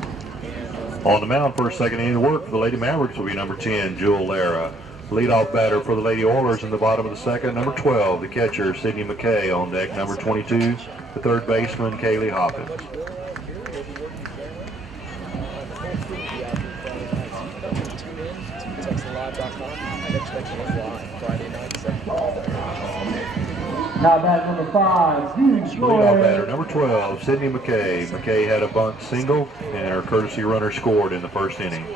And On the mound for a second inning work for the Lady Mavericks will be number 10, Jewel Lara. Leadoff batter for the Lady Oilers in the bottom of the second, number 12, the catcher, Sydney McKay. On deck, number 22, the third baseman, Kaylee Hopkins. Now back number 5, huge Leadoff batter, number 12, Sydney McKay. McKay had a bunt single, and her courtesy runner scored in the first inning.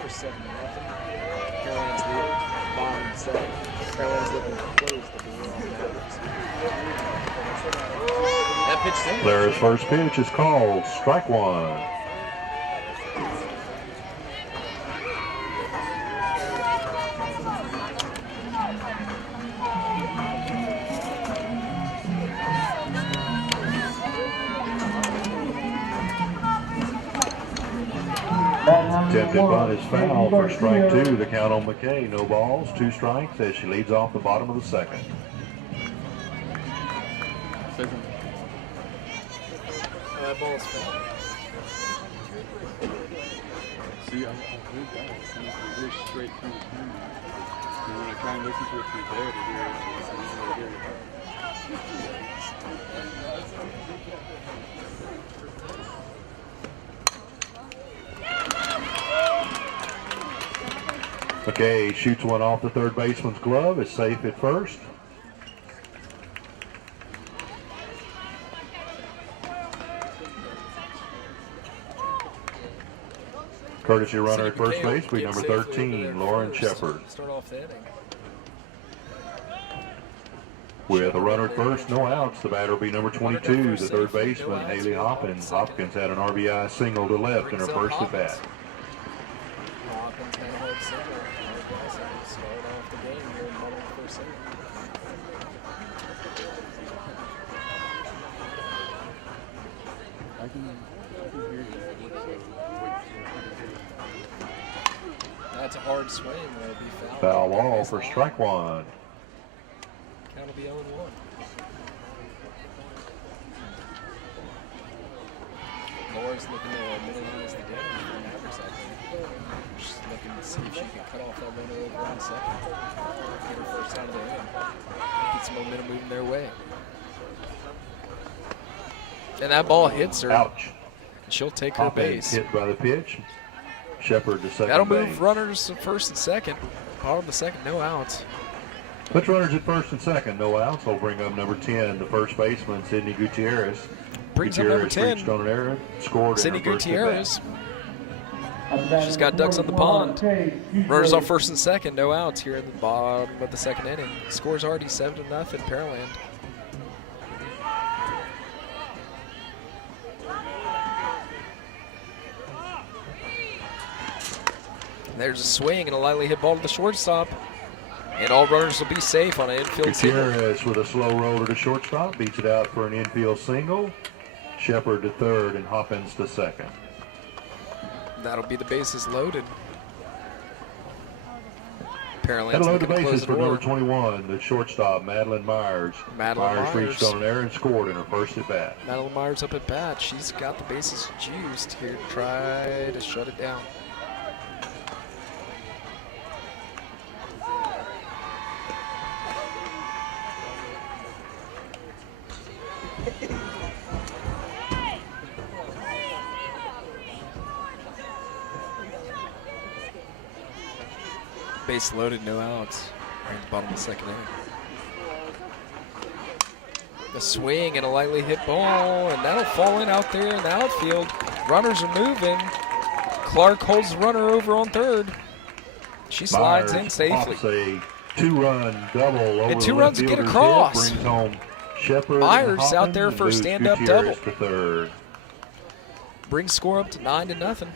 Lara's first pitch is called strike 1. Attempted bunt is foul for strike 2. The count on McKay. No balls, 2 strikes as she leads off the bottom of the second. Second. Ball's foul. See, I heard that. It sounds like really straight through the screen. And when I try and listen to it through there to hear it, it's right here. Okay, shoots one off the third baseman's glove. Is safe at first. Courtesy runner at first base, be number 13, Lauren Shepard. Start off the inning. With a runner at first, no outs. The batter will be number 22, the third baseman, Haley Hopkins. Hopkins had an RBI single to left in her first at bat. Hopkins had a hard single. Start off the game here in the bottom of the first inning. I can hear you. That's a hard swing. That'll be foul. Foul ball for strike one. Count will be 0-1. Laura's looking to minimize the damage from Mavericks, I think. She's looking to see if she can cut off that runner over in second. Get her first out of the inning. Get some momentum moving their way. And that ball hits her. Ouch. She'll take her Hopkins base. hit by the pitch. Shepard to second That'll base. move runners to first and second. Bottom of the second, no outs. Puts runners at first and second, no outs. Will bring up number 10, the first baseman, Sydney Gutierrez. Brings up number Gutierrez 10. reached on an error, scored Sydney in her first at Gutierrez. bat. She's got ducks on the pond. Runners on first and second, no outs here in the bottom of the second inning. Score's already 7-0, Pearland. There's a swing and a lightly hit ball to the shortstop. And all runners will be safe on an infield single. Gutierrez with a slow roller to shortstop, beats it out for an infield single. Shepard to third and Hopkins to second. That'll be the bases loaded. Pearland's Had a load looking the to close bases the for number door. 21, the shortstop, Madeline Myers. Madeline Myers reached Myers. on an error and scored in her first at bat. Madeline Myers up at bat. She's got the bases juiced here to try to shut it down. Base loaded, no outs. Right at the bottom of the second inning. A swing and a lightly hit ball, and that'll fall in out there in the outfield. Runners are moving. Clark holds the runner over on third. She slides in safely. Pops a two-run double over And two the runs left to get fielder's across. head, brings home Shepard Myers and out there Hopkins for a and moves stand-up Gutierrez double. to third. Brings score up to 9-0.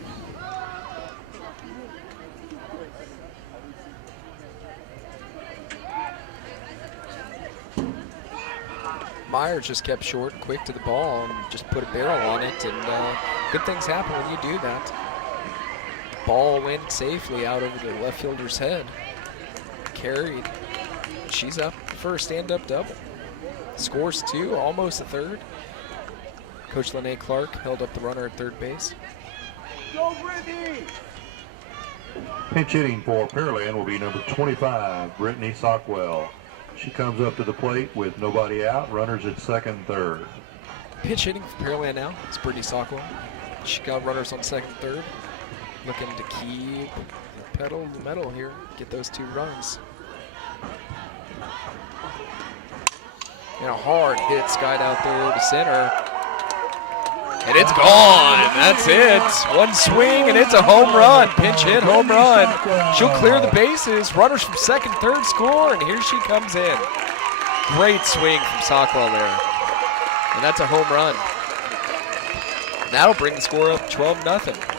Myers just kept short and quick to the ball and just put a barrel on it, and good things happen when you do that. Ball went safely out over the left fielder's head. Carried. She's up for a stand-up double. Scores two, almost a third. Coach Lene Clark held up the runner at third base. Pinch hitting for Pearland will be number 25, Brittany Sockwell. She comes up to the plate with nobody out, runners at second and third. Pitch hitting for Pearland now. It's Brittany Sockwell. She got runners on second and third. Looking to keep the pedal to the metal here. Get those two runs. And a hard hit skied out there to center. And it's gone. That's it. One swing and it's a home run. Pinch hit, home run. She'll clear the bases. Runners from second, third score, and here she comes in. Great swing from Sockwell there. And that's a home run. That'll bring the score up 12-0.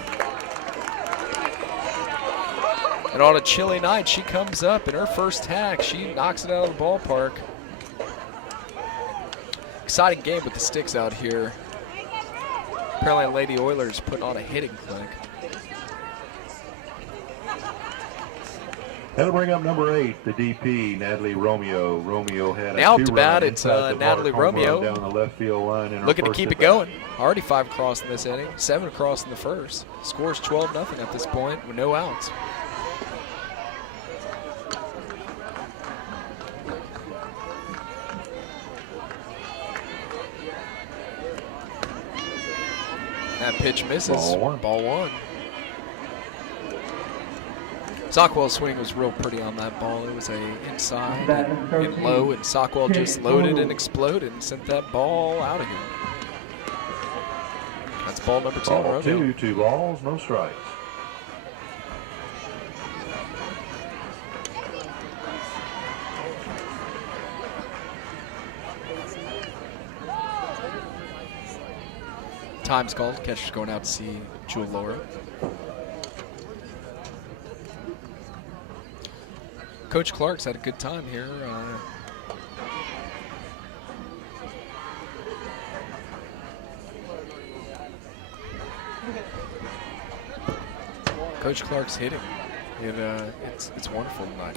And on a chilly night, she comes up in her first tack. She knocks it out of the ballpark. Exciting game with the sticks out here. Pearland Lady Oilers putting on a hitting clinic. That'll bring up number 8, the DP, Natalie Romeo. Romeo had Now a to two-run bat, it's inside the Natalie park home run Romeo. down the left field line in her Looking to first keep it at-bat. going. Already 5 across in this inning, 7 across in the first. Scores 12-0 at this point with no outs. That pitch misses. Ball one. Ball one. Sockwell's swing was real pretty on that ball. It was a inside and low, and Sockwell just loaded and exploded and sent that ball out of here. That's ball number 2. Ball Romeo. 2, 2 balls, no strikes. Time's called. Catcher's going out to see Jewel Laura. Coach Clark's had a good time here. Coach Clark's hitting. It's wonderful tonight.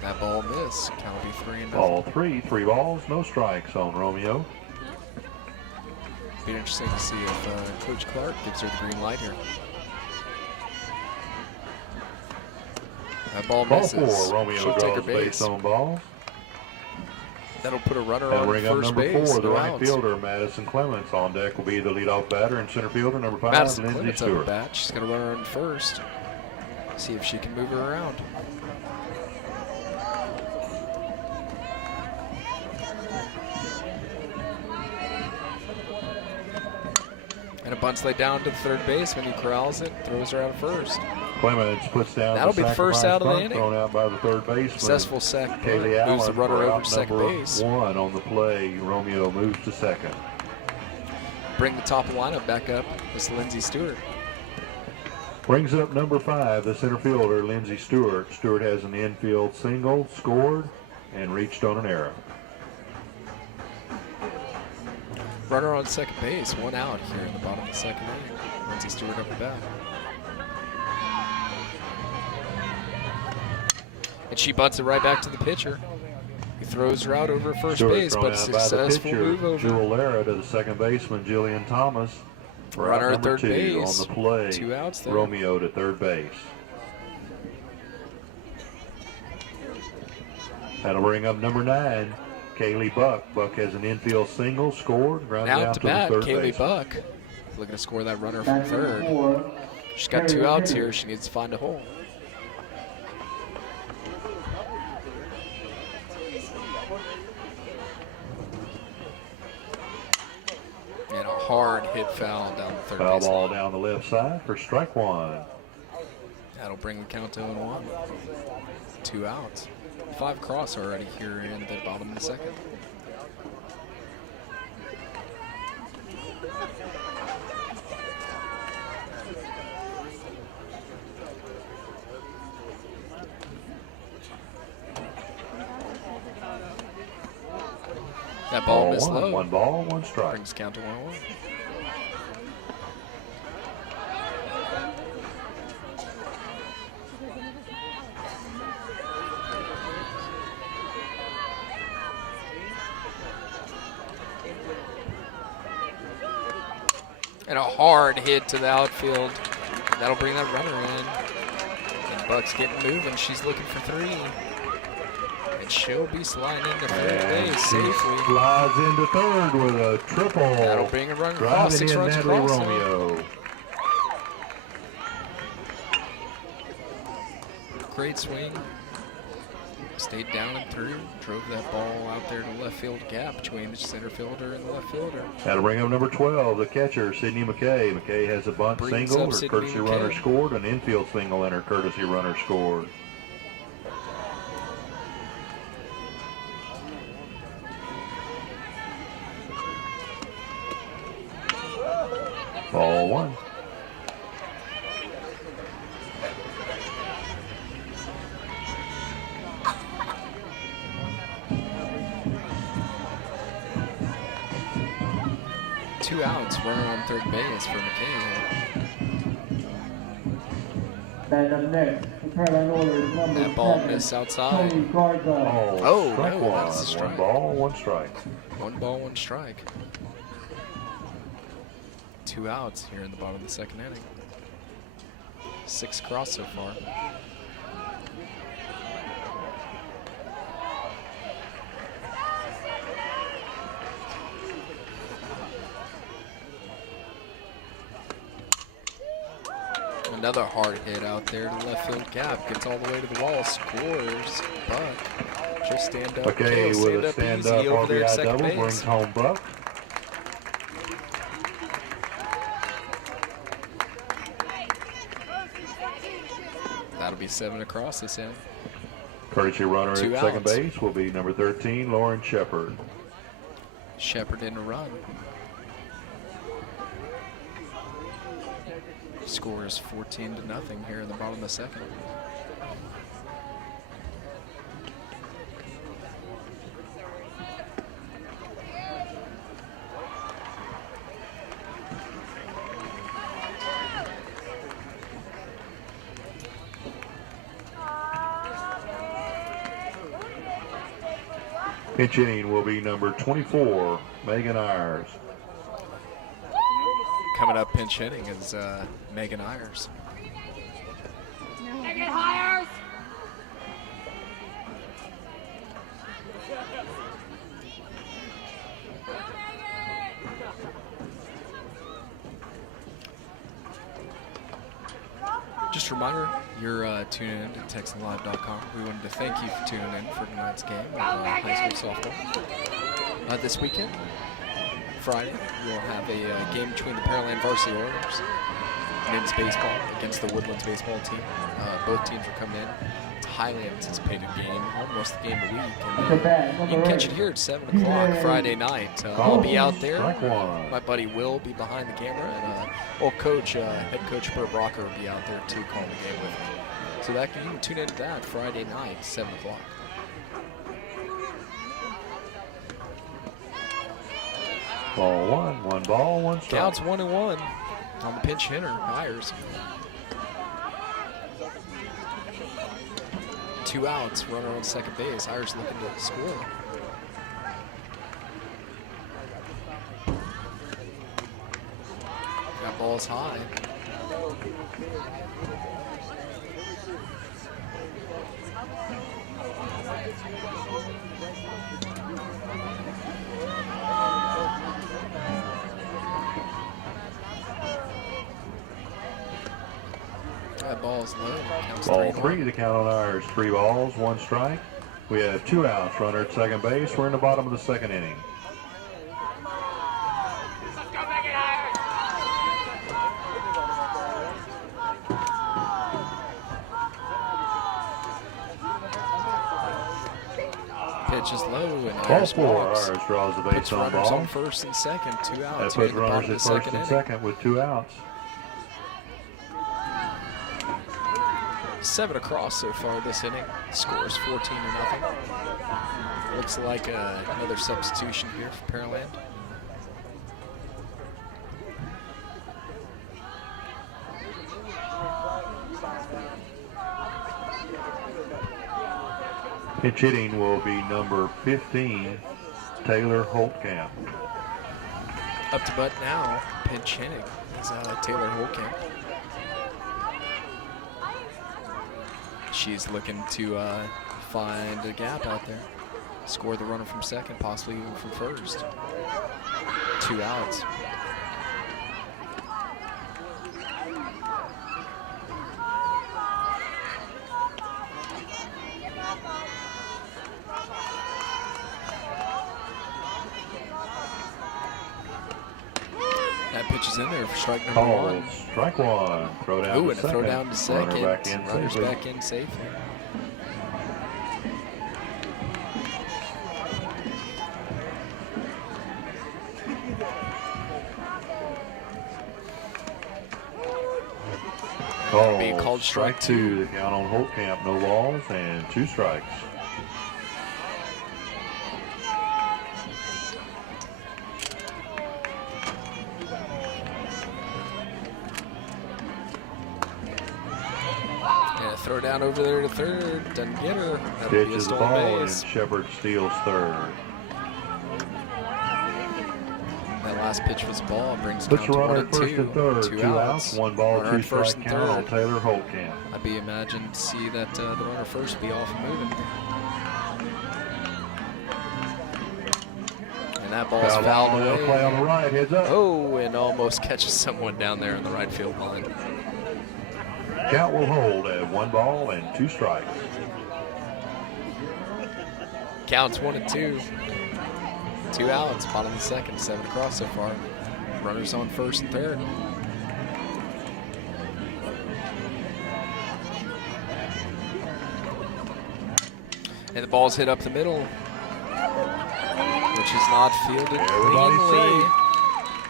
That ball missed. Count will be 3-0. Ball 3, 3 balls, no strikes on Romeo. Be interesting to see if Coach Clark gives her the green light here. That ball Ball misses. 4, Romeo She'll take her draws base base. on ball. That'll put a runner That'll on bring up first number base. 4, the No right outs. fielder, Madison Clements. On deck will be the leadoff batter and center fielder, number 5, Madison Lindsay Clements over Stewart. bat. She's got a runner on first. See if she can move her around. And a bunt's laid down to the third base when he corrals it, throws her out of first. Clements puts down That'll be the first sacrifice out of the bunt inning. thrown out by the third baseman. Successful sack bunt. Kaylee Moves the Allen runner for over out to second number base. 1 on the play. Romeo moves to second. Bring the top of the lineup back up. It's Lindsay Stewart. Brings up number 5, the center fielder, Lindsay Stewart. Stewart has an infield single, scored, and reached on an error. Runner on second base, 1 out here in the bottom of the second inning. Lindsay Stewart up the bat. And she bunts it right back to the pitcher. He throws her out over first Stewart base, thrown but out by the successful pitcher, move over. Jewel Lara to the second baseman, Jillian Thomas. For Runner out at number third 2 base. on the play. 2 outs there. Romeo to third base. That'll bring up number 9, Kaylee Buck. Buck has an infield single, scored, grounded Now out to to the bat, third Kaylee base. Buck. Looking to score that runner from third. She's got 2 outs here. She needs to find a hole. And a hard hit foul down the third Foul base. ball down the left side for strike 1. That'll bring the count to 0-1. 2 outs. 5 cross already here in the bottom of the second. That ball missed 1, low. 1 ball, 1 strike. Brings count to 1-1. And a hard hit to the outfield. That'll bring that runner in. And Buck's getting moving. She's looking for 3. And she'll be sliding into third And base she safely. slides into third with a triple. That'll bring a run across. Driving 6 in runs Natalie across. Romeo. Great swing. Stayed down and through. Drove that ball out there to the left field gap between the center fielder and the left fielder. That'll bring up number 12, the catcher, Sydney McKay. McKay has a bunt Brings single, up her Sydney courtesy runner McKay. scored, an infield single, and her courtesy runner scored. Ball 1. Two outs, runner on third base for McKay. Batting up next, the Pearland Oilers, number That ball 7, missed outside. Tony Garza. Oh, strike no, 1. that's a strike. 1 ball, 1 strike. 1 ball, 1 strike. 2 outs here in the bottom of the second inning. 6 across so far. Another hard hit out there to left field gap. Gets all the way to the wall. Scores. Buck. Just stand up. Okay, with a stand stand-up easy over there at RBI second double, base. brings home Buck. That'll be 7 across this end. Courtesy runner at 2 second outs. base will be number 13, Lauren Shepard. Shepard in a run. Score is 14-0 here in the bottom of the second. Pinch hitting will be number 24, Megan Ayers. Coming up pinch hitting is Megan Ayers. Megan Ayers! Just a reminder, you're tuning in to TexanLive.com. We wanted to thank you for tuning in for tonight's game of high school softball. This weekend, Friday, we'll have a game between the Pearland varsity Oilers men's baseball against the Woodlands baseball team. Both teams are coming in. It's a highly anticipated game, almost the game of the week. And you can catch it here at 7 o'clock Friday night. I'll be out there. My buddy Will be behind the camera, and old coach, head coach Bert Brocker will be out there too, calling the game with me. So that you can tune into that Friday night, 7 o'clock. Ball one ball, one strike. Counts 1-1 on the pinch hitter, Ayers. 2 outs, runner on second base. Ayers looking to score. That ball's high. That ball's low. Counts Ball 3-1. 3, the count on Ayers. 3 balls, 1 strike. We have 2 outs, runner at second base. We're in the bottom of the second inning. Pitch is low and Ball Ayers 4, walks. Ayers draws the Puts base on runners ball. on first and second, 2 That outs here puts in the bottom runners of the at first second and inning. second with 2 outs. 7 across so far this inning. Score is 14-0. Looks like another substitution here for Pearland. Pinch hitting will be number 15, Taylor Holtkamp. Up to butt now, pinch hitting is Taylor Holcamp. She's looking to find a gap out there. Score the runner from second, possibly even from first. 2 outs. That pitch is in there for strike number 1. Strike 1. Throw down Ooh, to and a second. throw down to second. Runner back in Runner's safely. back in safely. Being called strike 2. The count on Holtkamp, no balls and 2 strikes. Yeah, throw down over there to third. Doesn't get her. That'll be a Pitches the stolen ball and base. Shepard steals third. That last pitch was a ball. It brings Puts count the to runner 1 at first and third. Two outs, 1 ball, Runner 2 at first strike and count on third. Taylor Holtkamp. I'd be imagined to see that the runner first be off and moving. And that ball's fouled away. Play on the right, heads up. Oh, and almost catches someone down there in the right field line. Count will hold at 1 ball and 2 strikes. Counts 1 and 2. 2 outs, bottom of the second, 7 across so far. Runners on first and third. And the ball's hit up the middle, which is not fielded cleanly.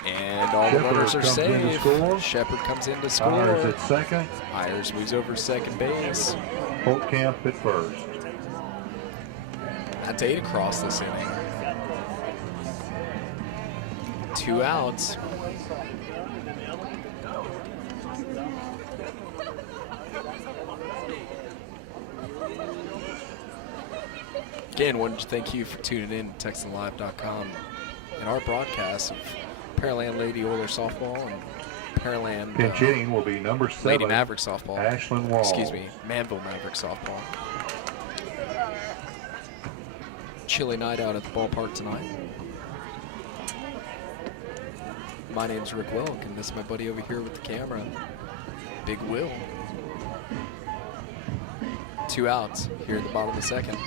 And all the runners are safe. Shepard comes in to score. Myers at second. Myers moves over to second base. Holtkamp at first. That's 8 across this inning. 2 outs. Again, wanted to thank you for tuning in to TexanLive.com and our broadcast of Pearland Lady Oilers softball and Pearland Pinch hitting will be number 7. Lady Maverick softball. Ashlyn Wall. Excuse me, Manvel Maverick softball. Chilly night out at the ballpark tonight. My name's Rick Wilk, and this is my buddy over here with the camera, Big Will. 2 outs here at the bottom of the second.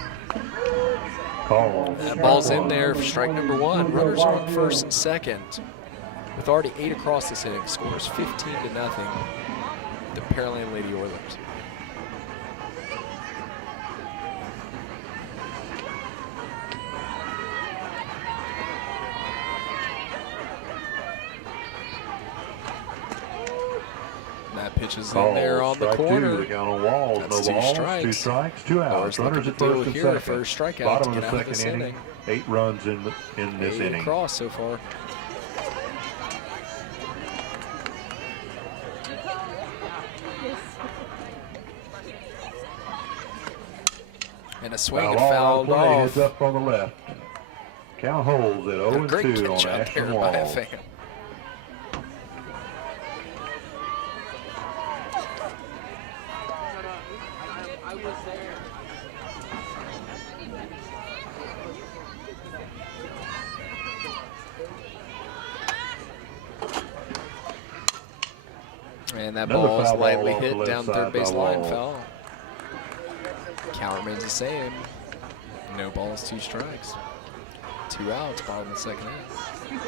Call. That ball's in there for strike number 1. Runners are on first and second. With already 8 across this inning, scores 15-0. The Pearland Lady Oilers. That pitch is in there on the corner. 2, the count on Walls. That's no 2 balls, strikes. 2 strikes, 2 outs. Runners at first and here, second. first strikeout Bottom to of get the out of this second inning. 8 runs in this 8 inning. across so far. And a swing and fouled play, off. heads up on the left. Count holds at A 0 great and 2 on catch out there Ashlyn by a Walls. fan. And that Another ball is foul ball lightly off the hit left down side third base by line, Walls. foul. Count remains the same. No balls, 2 strikes. 2 outs, bottom of the second inning.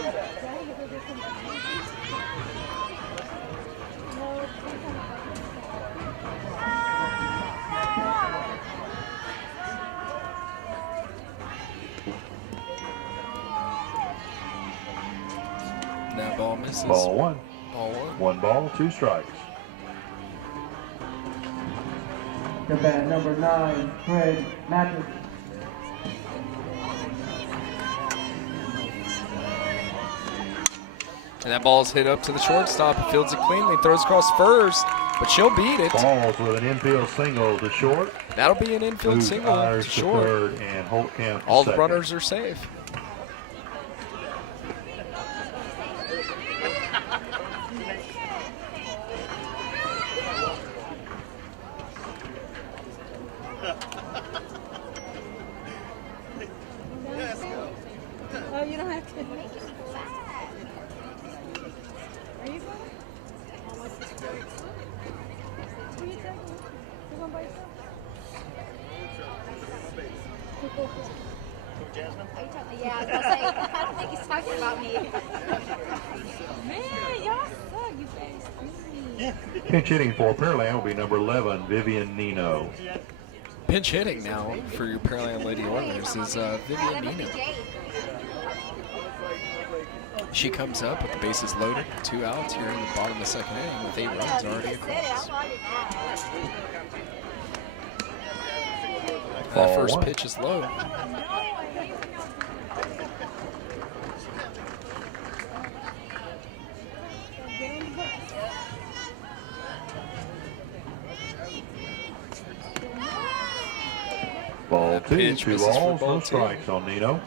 That ball misses. Ball 1. Ball 1. 1 ball, 2 strikes. The bat number 9, Fred Mathis. And that ball's hit up to the shortstop. He fields it cleanly, throws across first, but she'll beat it. Balls with an infield single to short. That'll be an infield Moves single to Myers to short. third and Holtkamp to All the second. runners are safe. Oh, you don't have to. Are you going? Who are you taking? You going by yourself? Yeah, I was gonna say, I don't think he's talking about me. Man, y'all suck, you guys. Pinch hitting for Pearland will be number 11, Vivian Nino. Pinch hitting now for your Pearland Lady Oilers is Vivian Nino. She comes up with the bases loaded, 2 outs here in the bottom of the second inning with 8 runs already across. That first Ball 1. pitch is low. Ball That 2, pitch 2 misses for balls, ball no 2. strikes on Nino.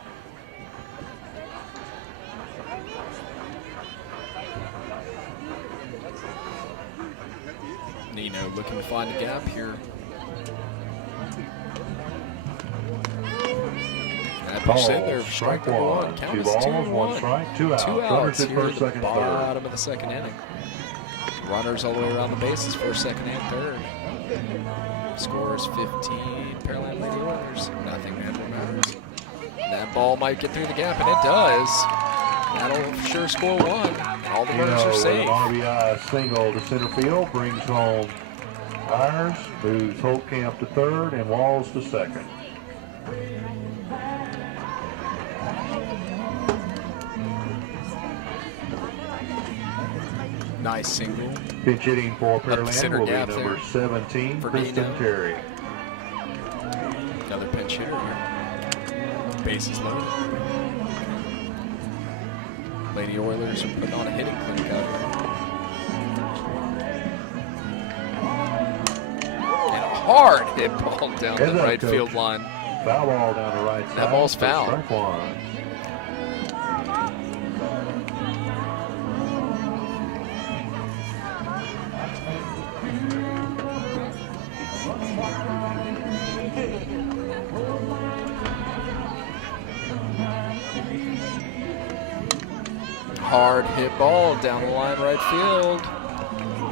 looking to find a gap here. That pitch in there, strike number one. Count Two is balls, 2-1. one strike, two outs. Two Runners outs at here first, at the second, third. bottom of the second inning. Runners all the way around the bases, first, second, and third. Score is 15. Pearland Lady Oilers. Nothing matters. That ball might get through the gap, and it does. That'll for sure score one. All the runners are safe. An RBI single to center field brings home Byers, moves Holtkamp to third, and Walls to second. Nice single. Pitch hitting for Pearland center will be gap number there. 17, Kristen Fernino. Terry. Another pinch hitter here. Bases loaded. Lady Oilers are putting on a hitting clinic out here. And a hard hit ball down the right field line. Foul ball down the right side. That ball's foul. Strike one. Hard hit ball down the line right field.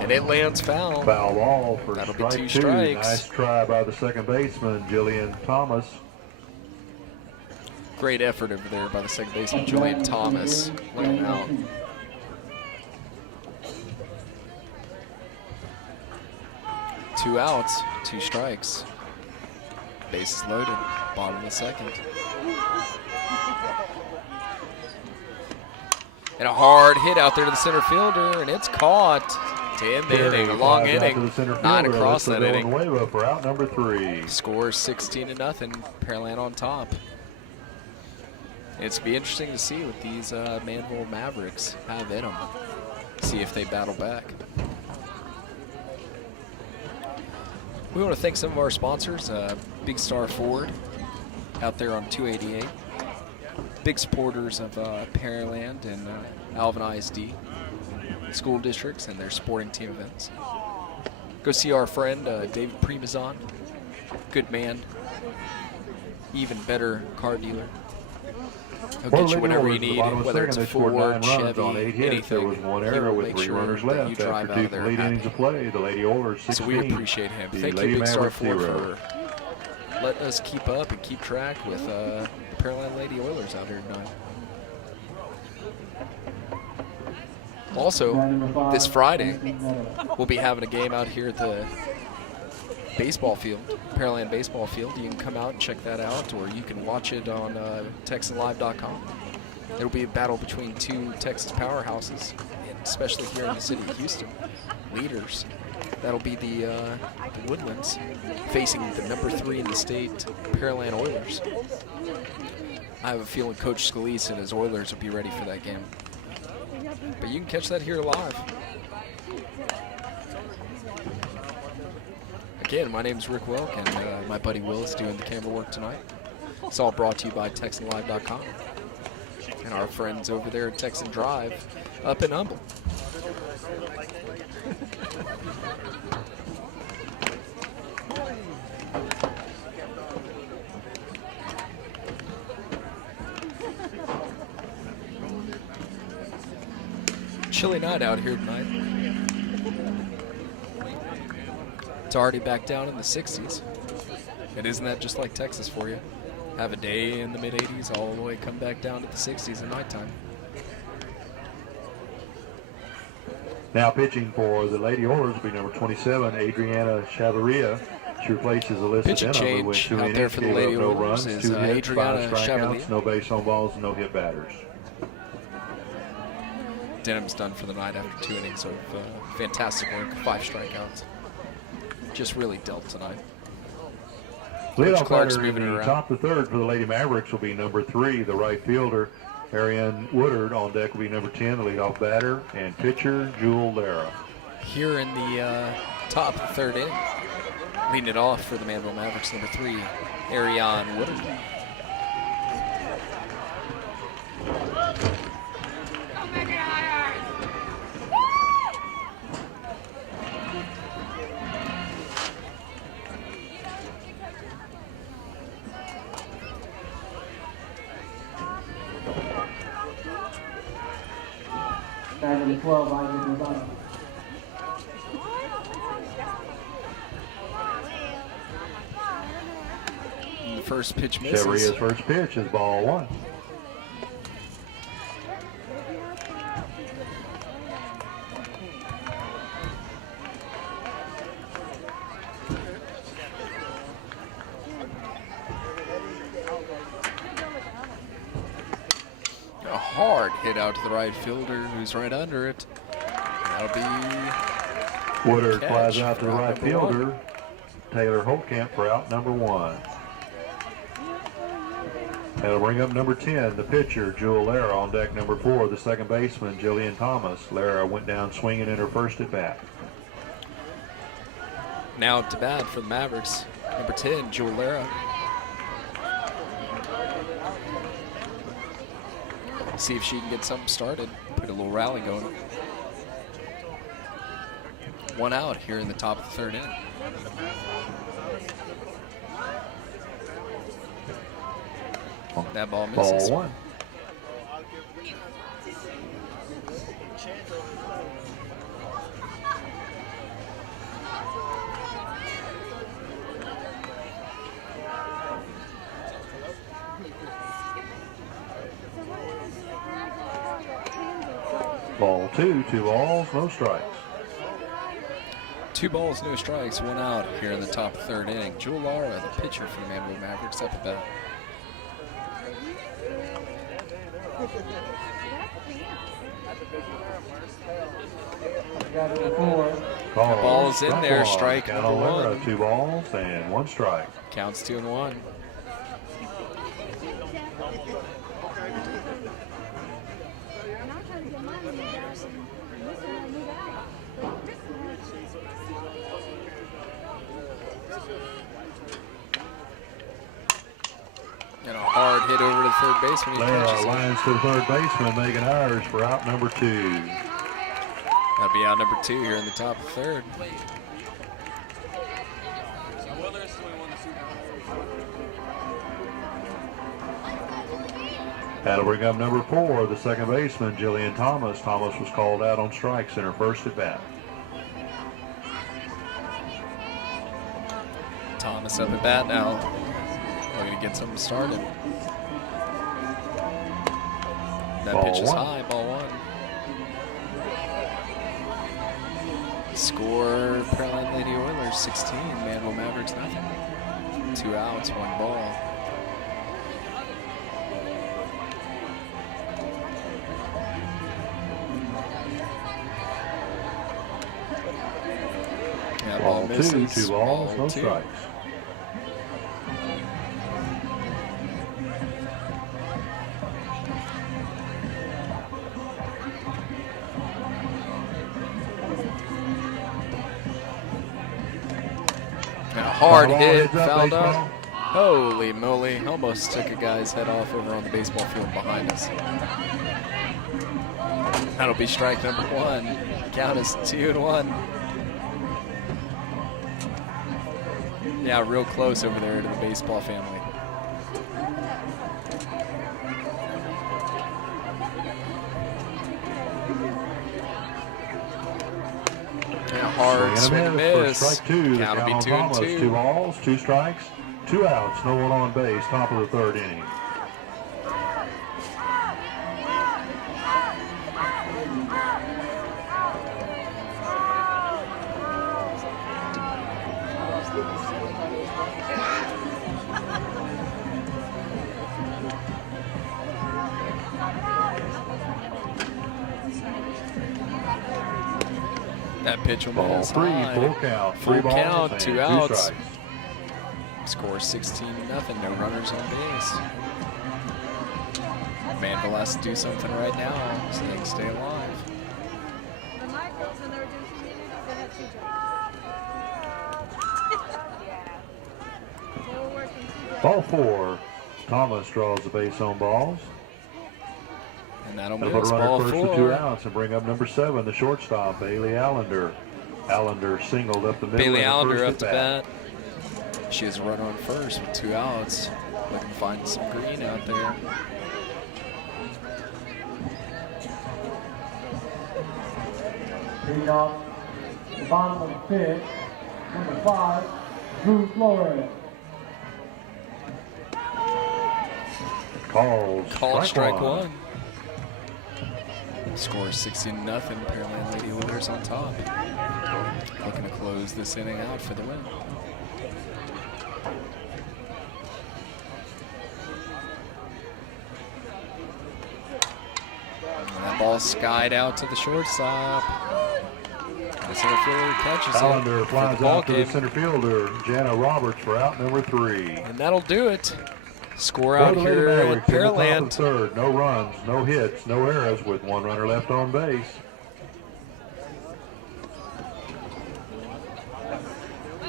And it lands foul. Foul ball for That'll be strike 2 two. strikes. Nice try by the second baseman, Jillian Thomas. Great effort over there by the second baseman, Julian Thomas. Laying out. Two outs, 2 strikes. Bases loaded, bottom of the second. And a hard hit out there to the center fielder, and it's caught. 10th inning, a long inning. Not across that inning. For out number 3. Score 16-0. Pearland on top. It's going to be interesting to see what these Manvel Mavericks have in them. See if they battle back. We want to thank some of our sponsors. Big Star Ford out there on 288. Big supporters of Pearland and Alvin ISD school districts and their sporting team events. Go see our friend David Primazon. Good man. Even better car dealer. He'll get you whatever you need, whether it's a Ford, Chevy, anything. He will make sure that you drive out of there happy. So we appreciate him. Thank you, Big Star Ford, for letting us keep up and keep track with Pearland Lady Oilers out here tonight. Also, this Friday, we'll be having a game out here at the baseball field, Pearland baseball field. You can come out and check that out, or you can watch it on TexanLive.com. It'll be a battle between 2 Texas powerhouses, and especially here in the city of Houston, leaders. That'll be the Woodlands facing the number 3 in the state, Pearland Oilers. I have a feeling Coach Scalise and his Oilers will be ready for that game. But you can catch that here live. Again, my name is Rick Wilk, and my buddy Will is doing the camera work tonight. It's all brought to you by TexanLive.com and our friends over there at Texan Drive up in Humble. Chilly night out here tonight. It's already back down in the 60s. And isn't that just like Texas for you? Have a day in the mid-80s, all the way come back down to the 60s at nighttime. Now pitching for the Lady Oilers will be number 27, Adriana Chavaria. She replaces Alyssa Pitching Denham, who went change 2 out there innings, for the gave Lady up no Oilers runs, is 2 hits, 5 Adriana strikeouts, Chavaria. no base on balls, no hit batters. Denham's done for the night after 2 innings of fantastic work, 5 strikeouts. Just really dealt tonight. Leadoff Clark's batter in moving it the around. top of the 3rd for the Lady Mavericks will be number 3, the right fielder, Ariane Woodard. On deck will be number 10, the leadoff batter, and pitcher, Jewel Lara. Here in the top of the 3rd inning, leading it off for the Manvel Mavericks, number 3, Ariane Woodard. number 12, Isaac Lozano. And the first pitch misses. Chevria's first pitch is ball 1. A hard hit out to the right fielder who's right under it. That'll be Woodard catch flies out to the for out right number one. fielder. Taylor Holtkamp for out number 1. That'll bring up number 10, the pitcher, Jewel Lara, on deck number 4, the second baseman, Jillian Thomas. Lara went down swinging in her first at bat. Now up to bat for the Mavericks. Number 10, Jewel Lara. See if she can get something started. Put a little rally going. 1 out here in the top of the 3rd inning. That ball misses. Ball 1. Ball 2, 2 balls, no strikes. 2 balls, no strikes, 1 out here in the top of the 3rd inning. Jewel Lara, the pitcher for the Manvel Mavericks, up at bat. Got number 4. Call. Ball's in there, one. strike Count number on Lara, 1. 2 balls and 1 strike. Counts 2-1. And I'm trying to get mine in the house, and this one I move out. And a hard hit over to the third baseman. He Lara catches it. lines to the third baseman, Megan Ayers for out number 2. That'll be out number 2 here in the top of the 3rd. That'll bring up number 4, the second baseman, Jillian Thomas. Thomas was called out on strikes in her first at bat. Thomas up at bat now. Looking to get something started. That Ball pitch is 1. high, ball 1. Score, Pearland Lady Oilers 16, Manvel Mavericks nothing. 2 outs, 1 ball. That ball Ball 2, misses. 2 balls, Ball no 2. strikes. And a hard Ball hit, heads up, fouled baseball. up. Holy moly, almost took a guy's head off over on the baseball field behind us. That'll be strike number 1. Count is 2-1. Yeah, real close over there to the baseball family. And a hard swing and miss. For strike 2, the Count will count be on Thomas. 2-2. 2 balls, 2 strikes, 2 outs, no one on base, top of the 3rd inning. That pitch will Ball miss 3, high. full count, Full 3 balls count, and 2 2 outs. strikes. Score 16-0, no runners on base. Manvel has to do something right now so they can stay alive. The Michaels, when they were doing community, they had 2 jobs. They were working 2 jobs. Ball 4, Thomas draws the base on balls. And that'll They'll put miss a runner ball first to 2 4. outs and bring up number 7, the shortstop, Bailey Allender. Allender singled up the middle. Bailey in her Allender first up to at-bat. bat. She has a runner on first with 2 outs. Looking to find some green out there. Leading off the bottom of the fifth, number 5, Drew Flores. Called strike one. Score 16-0. Pearland Lady Oilers on top. Looking to close this inning out for the win. And that ball skied out to the shortstop. The center fielder catches Allender it for flies the ball out to game. the center fielder, Jana Roberts, for out number 3. And that'll do it. Score out here at Pearland. Third, no runs, no hits, no errors, with 1 runner left on base.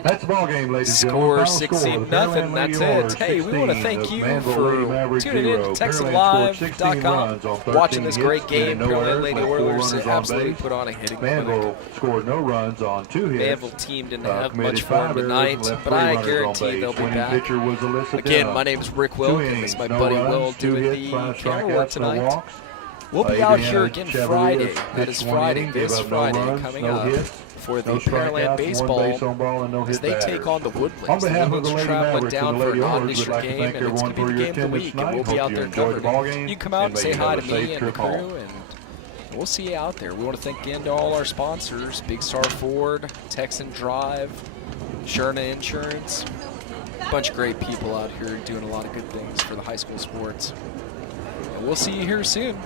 That's the ball game, ladies and Score gentlemen. 16-0. That's it. Hey, we want to thank you for tuning in to TexanLive.com, watching this great game. Pearland Lady Oilers absolutely put on a hitting clinic. Manvel scored no runs on 2 hits. Manvel team didn't have much for him tonight, but I guarantee they'll be back. Again, my name is Rick Wilk, and this is my buddy Will doing the camera work tonight. We'll be out here again Friday. That is Friday, this Friday, coming up for the Pearland baseball as they take on the Woodlands. The Woodlands traveling down for an odd-district game, and it's going to be the game of the week, and we'll be out there covering it. You come out and say hi to me and the crew, and we'll see you out there. We want to thank again to all our sponsors, Big Star Ford, Texan Drive, Sherna Insurance, a bunch of great people out here doing a lot of good things for the high school sports. And we'll see you here soon.